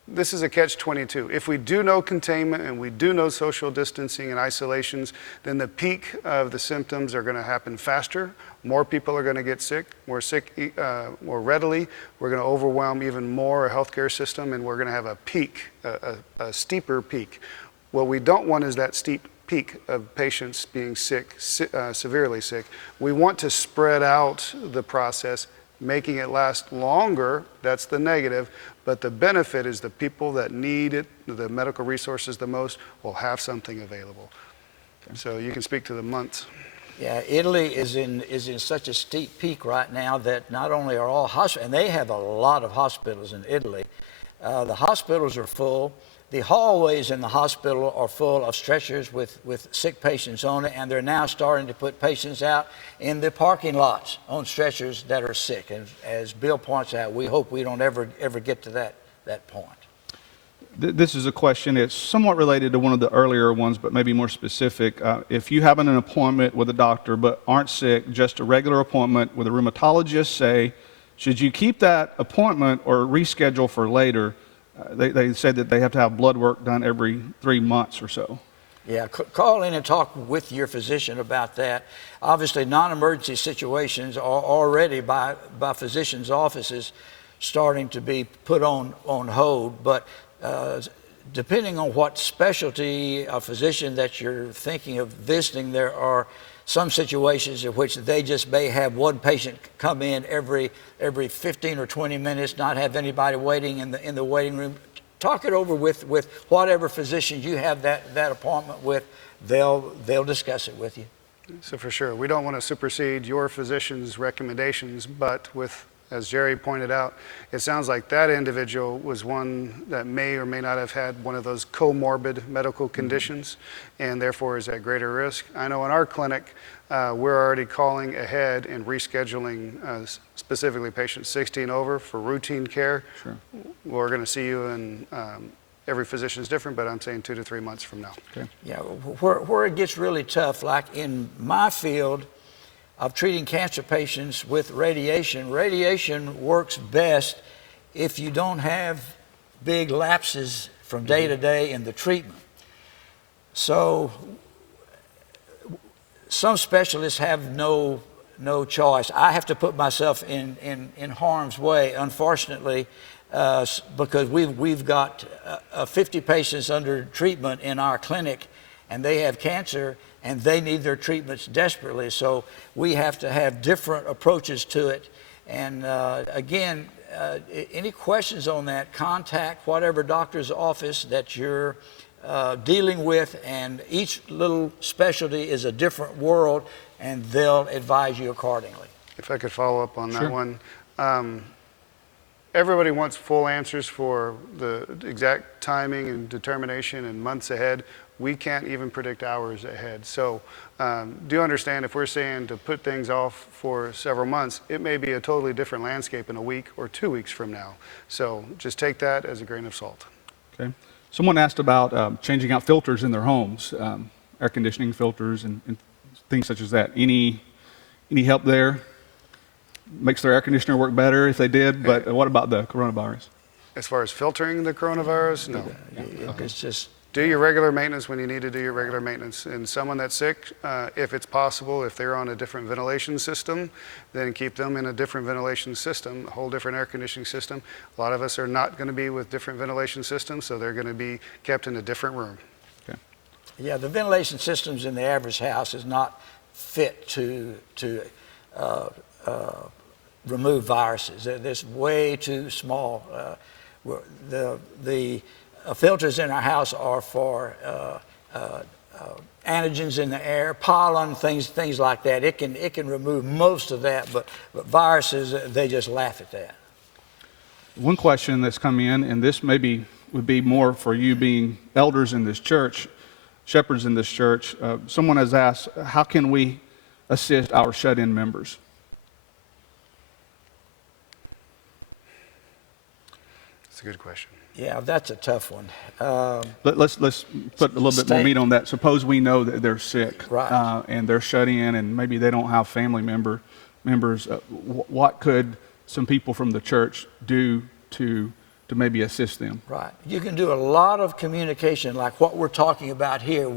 This is a catch-22. If we do know containment and we do know social distancing and isolations, then the peak of the symptoms are going to happen faster. More people are going to get sick, more readily. We're going to overwhelm even more our healthcare system, and we're going to have a peak, a steeper peak. What we don't want is that steep peak of patients being sick, severely sick. We want to spread out the process, making it last longer. That's the negative. But the benefit is the people that need it, the medical resources the most, will have something available. Okay. So you can speak to the months. Yeah, Italy is in such a steep peak right now that not only are all hospitals, and they have a lot of hospitals in Italy, the hospitals are full. The hallways in the hospital are full of stretchers with sick patients on it, and they're now starting to put patients out in the parking lots on stretchers that are sick. And as Bill points out, we hope we don't ever get to that point. This is a question, it's somewhat related to one of the earlier ones, but maybe more specific. If you have an appointment with a doctor but aren't sick, just a regular appointment with a rheumatologist, say, should you keep that appointment or reschedule for later? They said that they have to have blood work done every 3 months or so. Yeah, call in and talk with your physician about that. Obviously, non-emergency situations are already by physicians' offices starting to be put on hold, but depending on what specialty of physician that you're thinking of visiting, there are some situations in which they just may have one patient come in every 15 or 20 minutes, not have anybody waiting in the waiting room. Talk it over with whatever physician you have that appointment with. They'll discuss it with you. So for sure, we don't want to supersede your physician's recommendations, but as Jerry pointed out, it sounds like that individual was one that may or may not have had one of those comorbid medical conditions and therefore is at greater risk. I know in our clinic, we're already calling ahead and rescheduling specifically patients 16 over for routine care. Sure. We're going to see you in every physician is different, but I'm saying 2 to 3 months from now. Okay. Yeah, where it gets really tough, like in my field of treating cancer patients with radiation works best if you don't have big lapses from day to day in the treatment. So some specialists have no choice. I have to put myself in harm's way, unfortunately, because we've got 50 patients under treatment in our clinic, and they have cancer, and they need their treatments desperately. So we have to have different approaches to it. And again, any questions on that, contact whatever doctor's office that you're dealing with, and each little specialty is a different world, and they'll advise you accordingly. If I could follow up on Sure. that one. Everybody wants full answers for the exact timing and determination and months ahead. We can't even predict hours ahead. So do you understand, if we're saying to put things off for several months, it may be a totally different landscape in a week or 2 weeks from now. So just take that as a grain of salt. Okay. Someone asked about changing out filters in their homes, air conditioning filters and things such as that. Any help there? Makes their air conditioner work better if they did, but what about the coronavirus? As far as filtering the coronavirus, no. Okay. It's just Do your regular maintenance when you need to do your regular maintenance. And someone that's sick, if it's possible, if they're on a different ventilation system, then keep them in a different ventilation system, a whole different air conditioning system. A lot of us are not going to be with different ventilation systems, so they're going to be kept in a different room. Okay. Yeah, the ventilation systems in the average house is not fit to remove viruses. They're way too small. The filters in our house are for antigens in the air, pollen, things like that. It can remove most of that, but viruses, they just laugh at that. One question that's come in, and this maybe would be more for you being elders in this church, shepherds in this church. Someone has asked, how can we assist our shut-in members? That's a good question. Yeah, that's a tough one. Let's put a little bit more Stay- meat on that. Suppose we know that they're sick, Right. and they're shut in, and maybe they don't have family members. What could some people from the church do to maybe assist them? Right. You can do a lot of communication, like what we're talking about here.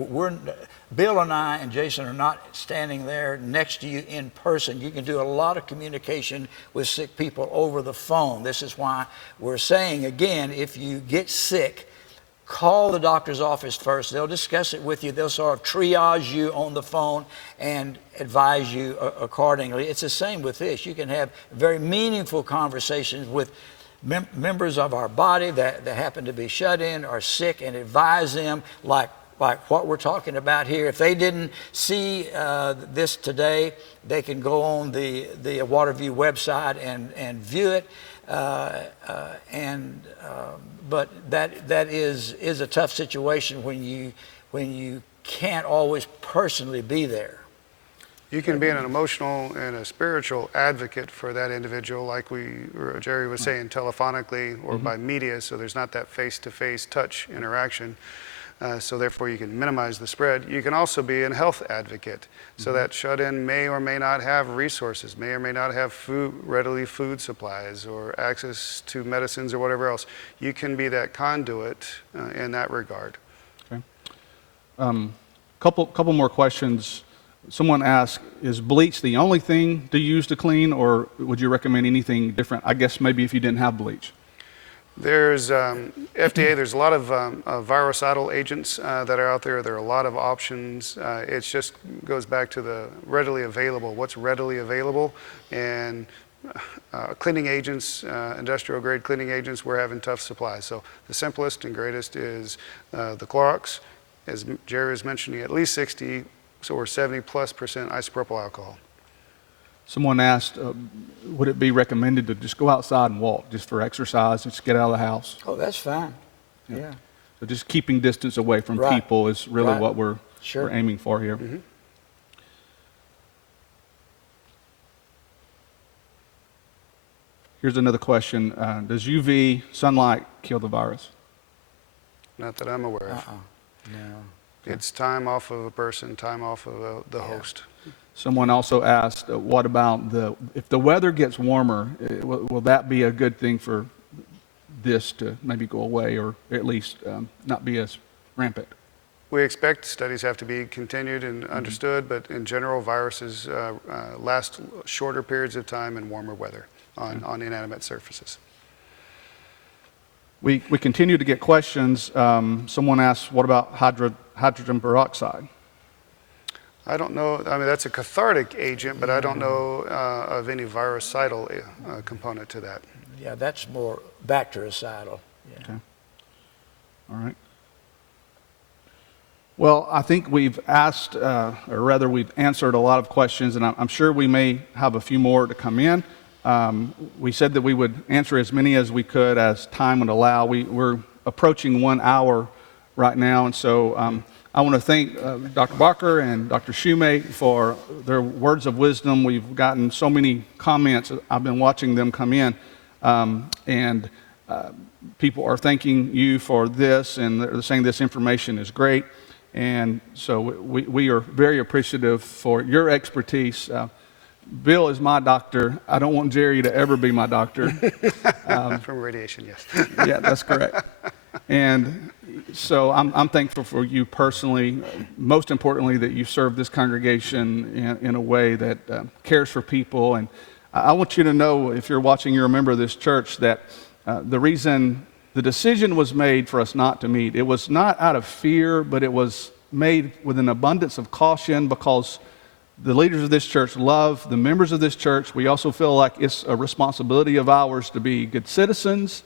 Bill and I and Jason are not standing there next to you in person. You can do a lot of communication with sick people over the phone. This is why we're saying, again, if you get sick, call the doctor's office first. They'll discuss it with you. They'll sort of triage you on the phone and advise you accordingly. It's the same with this. You can have very meaningful conversations with members of our body that happen to be shut in or sick, and advise them like what we're talking about here. If they didn't see this today, they can go on the Waterview website and view it. But that is a tough situation when you can't always personally be there. You can be an emotional and a spiritual advocate for that individual, like Jerry was saying, telephonically or by media, so there's not that face-to-face touch interaction. So therefore you can minimize the spread. You can also be a health advocate. So that shut-in may or may not have resources, may or may not have readily food supplies or access to medicines or whatever else. You can be that conduit in that regard. Okay. Couple more questions. Someone asked, is bleach the only thing to use to clean, or would you recommend anything different? I guess maybe if you didn't have bleach. There's FDA, there's a lot of virucidal agents that are out there. There are a lot of options. It just goes back to the readily available, what's readily available. And cleaning agents, industrial grade cleaning agents, we're having tough supplies. So the simplest and greatest is the Clorox, as Jerry was mentioning, at least 60 or 70+% isopropyl alcohol. Someone asked, would it be recommended to just go outside and walk just for exercise, just get out of the house? Oh, that's fine. Yeah. So just keeping distance away from Right. people is really Right. what we're Sure. aiming for here. Here's another question. Does UV sunlight kill the virus? Not that I'm aware of. No. It's time off of a person, time off of the host. Someone also asked, what about if the weather gets warmer, will that be a good thing for this to maybe go away, or at least not be as rampant? We expect studies have to be continued and understood, but in general, viruses last shorter periods of time in warmer weather on inanimate surfaces. We continue to get questions. Someone asked, what about hydrogen peroxide? I don't know, I mean, that's a cathartic agent, but I don't know of any virucidal component to that. Yeah, that's more bactericidal. Yeah. Okay. All right. Well, I think we've asked, or rather we've answered a lot of questions, and I'm sure we may have a few more to come in. We said that we would answer as many as we could as time would allow. We're approaching 1 hour right now, and so I want to thank Dr. Barker and Dr. Shumate for their words of wisdom. We've gotten so many comments. I've been watching them come in, and people are thanking you for this, and they're saying this information is great. And so we are very appreciative for your expertise. Bill is my doctor. I don't want Jerry to ever be my doctor. From radiation, yes. Yeah, that's correct. And so I'm thankful for you personally, most importantly, that you serve this congregation in a way that cares for people. And I want you to know, if you're watching, you're a member of this church, that the reason the decision was made for us not to meet, it was not out of fear, but it was made with an abundance of caution, because the leaders of this church love the members of this church. We also feel like it's a responsibility of ours to be good citizens.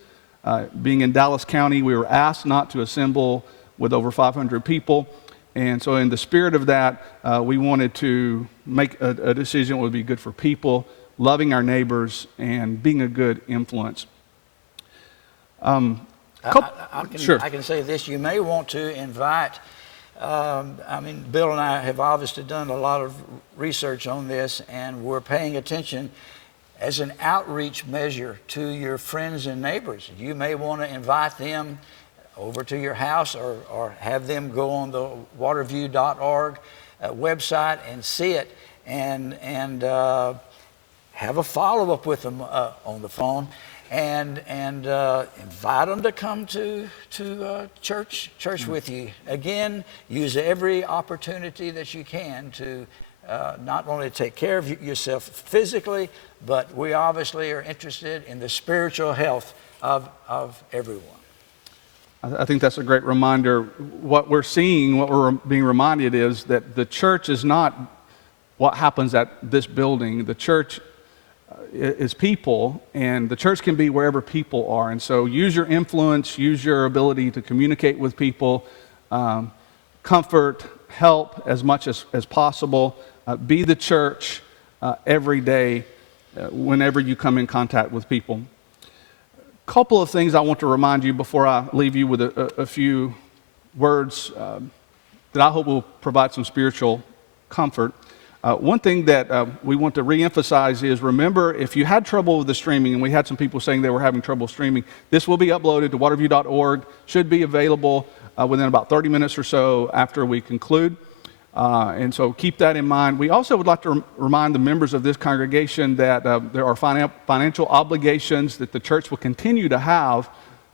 Being in Dallas County, we were asked not to assemble with over 500 people. And so in the spirit of that, we wanted to make a decision that would be good for people, loving our neighbors, and being a good influence. I Sure. can say this. You may want to invite Bill and I have obviously done a lot of research on this, and we're paying attention as an outreach measure to your friends and neighbors. You may want to invite them over to your house, or have them go on the waterview.org website and see it, and have a follow-up with them on the phone, and invite them to come to church with you. Again, use every opportunity that you can to not only take care of yourself physically, but we obviously are interested in the spiritual health of everyone. I think that's a great reminder. What we're seeing, what we're being reminded is that the church is not what happens at this building. The church is people, and the church can be wherever people are. And so use your influence, use your ability to communicate with people, comfort, help as much as possible. Be the church every day whenever you come in contact with people. Couple of things I want to remind you before I leave you with a few words that I hope will provide some spiritual comfort. One thing that we want to reemphasize is, remember, if you had trouble with the streaming, and we had some people saying they were having trouble streaming, this will be uploaded to waterview.org, should be available within about 30 minutes or so after we conclude. And so keep that in mind. We also would like to remind the members of this congregation that there are financial obligations that the church will continue to have,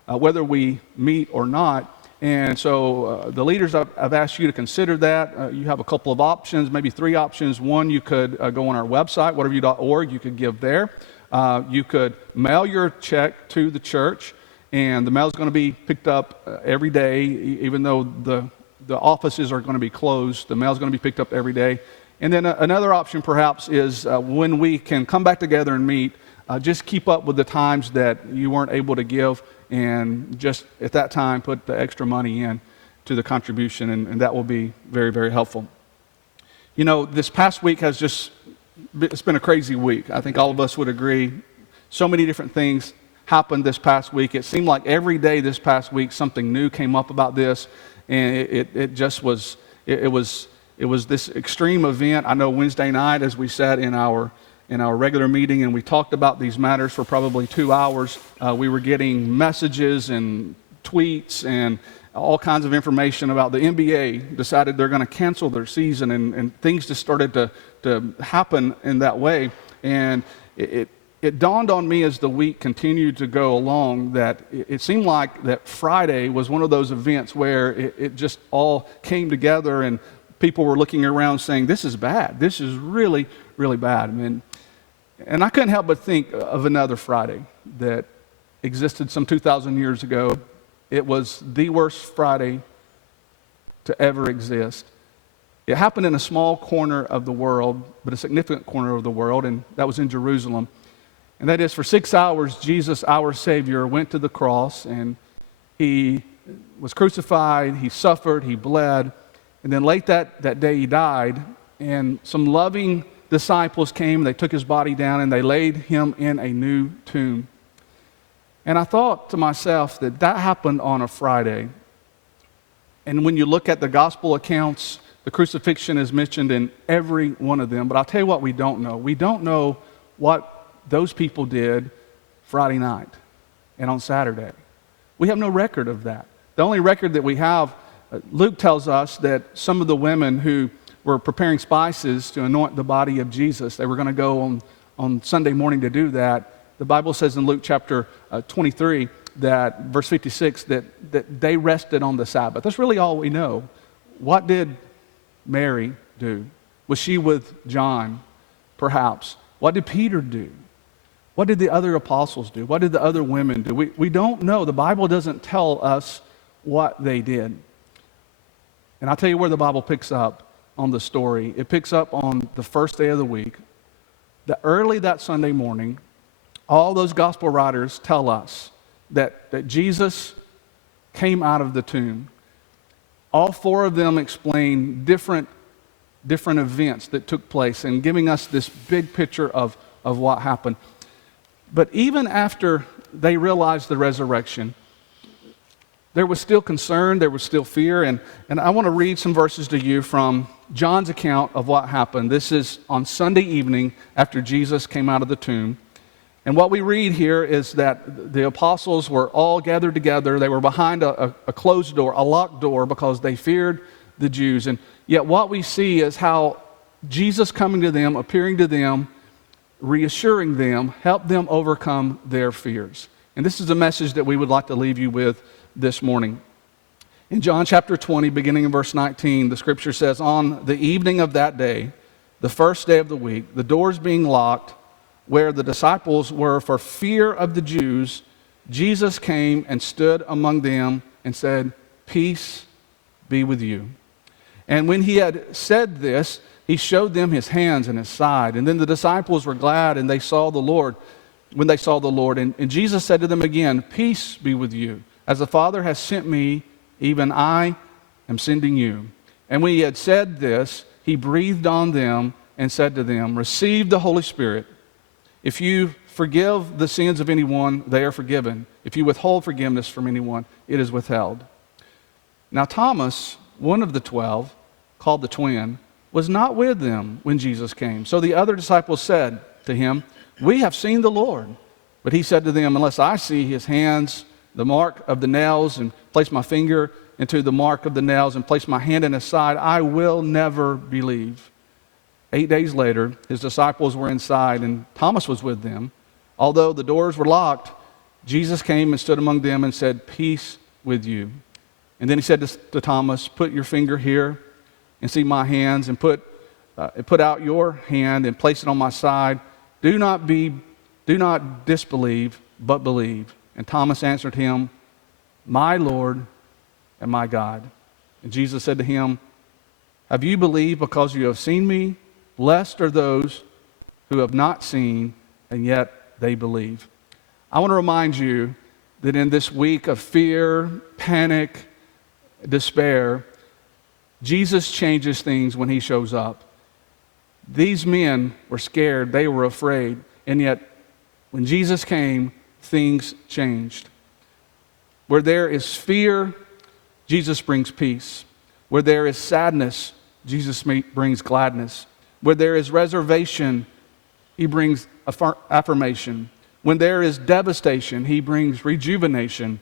whether we meet or not. And so the leaders, I've asked you to consider that. You have a couple of options, maybe 3 options. One, you could go on our website, waterview.org. You could give there. You could mail your check to the church, and the mail is going to be picked up every day, even though the offices are going to be closed. The mail is going to be picked up every day. And then another option perhaps is when we can come back together and meet, just keep up with the times that you weren't able to give, and just at that time put the extra money in to the contribution, and that will be very, very helpful. You know, this past week it's been a crazy week. I think all of us would agree. So many different things happened this past week. It seemed like every day this past week something new came up about this. And it was this extreme event. I know Wednesday night, as we sat in our regular meeting and we talked about these matters for probably 2 hours, we were getting messages and tweets and all kinds of information about the NBA decided they're going to cancel their season, and things just started to happen in that way. And it dawned on me as the week continued to go along that it seemed like that Friday was one of those events where it just all came together, and people were looking around saying, this is bad. This is really, really bad. And I couldn't help but think of another Friday that existed some 2,000 years ago. It was the worst Friday to ever exist. It happened in a small corner of the world, but a significant corner of the world, and that was in Jerusalem. And that is, for 6 hours, Jesus, our Savior, went to the cross, and he was crucified, he suffered, he bled, and then late that day he died, and some loving disciples came, they took his body down, and they laid him in a new tomb. And I thought to myself that happened on a Friday. And when you look at the gospel accounts, the crucifixion is mentioned in every one of them, but I'll tell you what we don't know. We don't know what those people did Friday night and on Saturday. We have no record of that. The only record that we have, Luke tells us that some of the women who were preparing spices to anoint the body of Jesus, they were going to go on Sunday morning to do that. The Bible says in Luke chapter 23, that verse 56, that they rested on the Sabbath. That's really all we know. What did Mary do? Was she with John? Perhaps. What did Peter do? What did the other apostles do? What did the other women do? We don't know. The Bible doesn't tell us what they did. And I'll tell you where the Bible picks up on the story. It picks up on the first day of the week. That early that Sunday morning, all those gospel writers tell us that Jesus came out of the tomb. All 4 of them explain different events that took place and giving us this big picture of what happened. But even after they realized the resurrection, there was still concern, there was still fear, and I want to read some verses to you from John's account of what happened. This is on Sunday evening after Jesus came out of the tomb. And what we read here is that the apostles were all gathered together. They were behind a closed door, a locked door, because they feared the Jews. And yet what we see is how Jesus coming to them, appearing to them, reassuring them, helped them overcome their fears. And this is a message that we would like to leave you with this morning. In John chapter 20, beginning in verse 19, the scripture says, "On the evening of that day, the first day of the week, the doors being locked, where the disciples were for fear of the Jews, Jesus came and stood among them and said, 'Peace be with you.' And when he had said this, he showed them his hands and his side. And then the disciples were glad and they saw the Lord, when they saw the Lord. And Jesus said to them again, 'Peace be with you. As the Father has sent me, even I am sending you.' And when he had said this, he breathed on them and said to them, 'Receive the Holy Spirit. If you forgive the sins of anyone, they are forgiven. If you withhold forgiveness from anyone, it is withheld.' Now Thomas, one of the 12, called the twin, was not with them when Jesus came. So the other disciples said to him, 'We have seen the Lord.' But he said to them, 'Unless I see his hands, the mark of the nails, and place my finger into the mark of the nails, and place my hand in his side, I will never believe.' 8 days later, his disciples were inside, and Thomas was with them. Although the doors were locked, Jesus came and stood among them and said, 'Peace with you.' And then he said to Thomas, 'Put your finger here and see my hands, and put out your hand and place it on my side. Do not disbelieve, but believe.' And Thomas answered him, 'My Lord and my God.' And Jesus said to him, 'Have you believed because you have seen me? Blessed are those who have not seen, and yet they believe.'" I want to remind you that in this week of fear, panic, despair, Jesus changes things when he shows up. These men were scared, they were afraid, and yet when Jesus came, things changed. Where there is fear, Jesus brings peace. Where there is sadness, Jesus brings gladness. Where there is reservation, he brings affirmation. When there is devastation, he brings rejuvenation.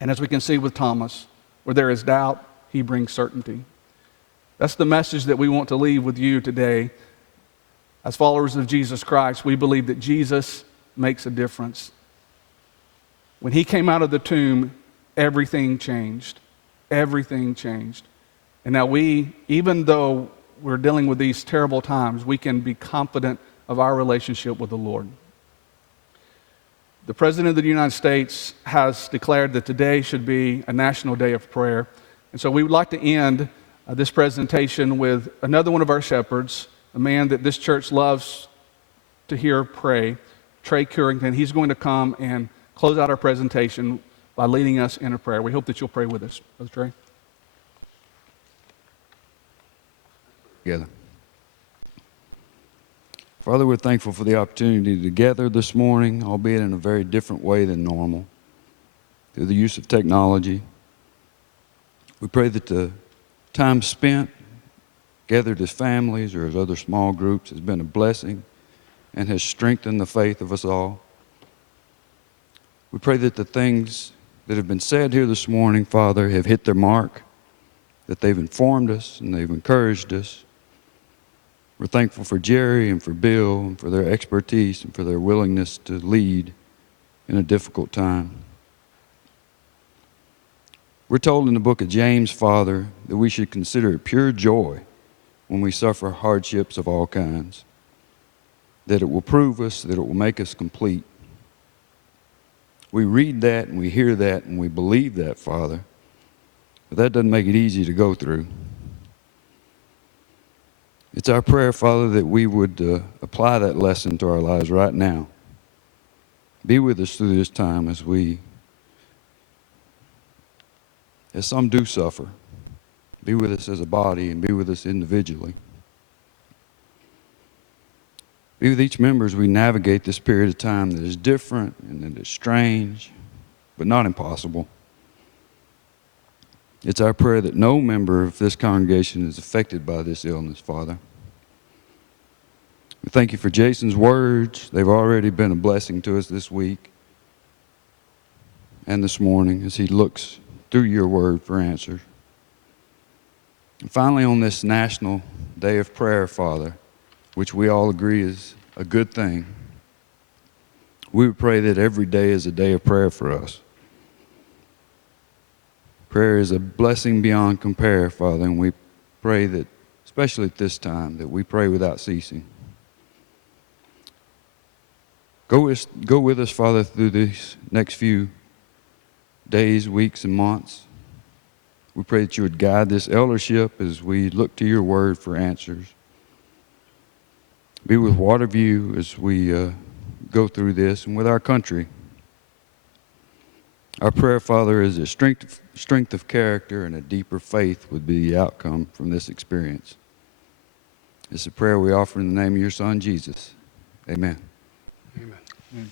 And as we can see with Thomas, where there is doubt, he brings certainty. That's the message that we want to leave with you today. As followers of Jesus Christ, we believe that Jesus makes a difference. When he came out of the tomb, everything changed. Everything changed. And now we, even though we're dealing with these terrible times, we can be confident of our relationship with the Lord. The President of the United States has declared that today should be a national day of prayer. And so we would like to end this presentation with another one of our shepherds, a man that this church loves to hear pray, Trey Curington. He's going to come and close out our presentation by leading us in a prayer. We hope that you'll pray with us. Brother Trey. Together. Father, we're thankful for the opportunity to gather this morning, albeit in a very different way than normal, through the use of technology. We pray that the time spent gathered as families or as other small groups has been a blessing and has strengthened the faith of us all. We pray that the things that have been said here this morning, Father, have hit their mark, that they've informed us and they've encouraged us. We're thankful for Jerry and for Bill and for their expertise and for their willingness to lead in a difficult time. We're told in the book of James, Father, that we should consider it pure joy when we suffer hardships of all kinds, that it will prove us, that it will make us complete. We read that and we hear that and we believe that, Father, but that doesn't make it easy to go through. It's our prayer, Father, that we would apply that lesson to our lives right now. Be with us through this time as some do suffer. Be with us as a body and be with us individually. Be with each member as we navigate this period of time that is different and that is strange, but not impossible. It's our prayer that no member of this congregation is affected by this illness, Father. We thank you for Jason's words. They've already been a blessing to us this week and this morning as he looks through your word for answers. And finally, on this National Day of Prayer, Father, which we all agree is a good thing, we would pray that every day is a day of prayer for us. Prayer is a blessing beyond compare, Father, and we pray that, especially at this time, that we pray without ceasing. Go with us, Father, through these next few days, weeks, and months. We pray that you would guide this eldership as we look to your word for answers. Be with Waterview as we go through this, and with our country. Our prayer, Father, is a strength of character and a deeper faith would be the outcome from this experience. It's a prayer we offer in the name of your Son, Jesus. Amen. Amen.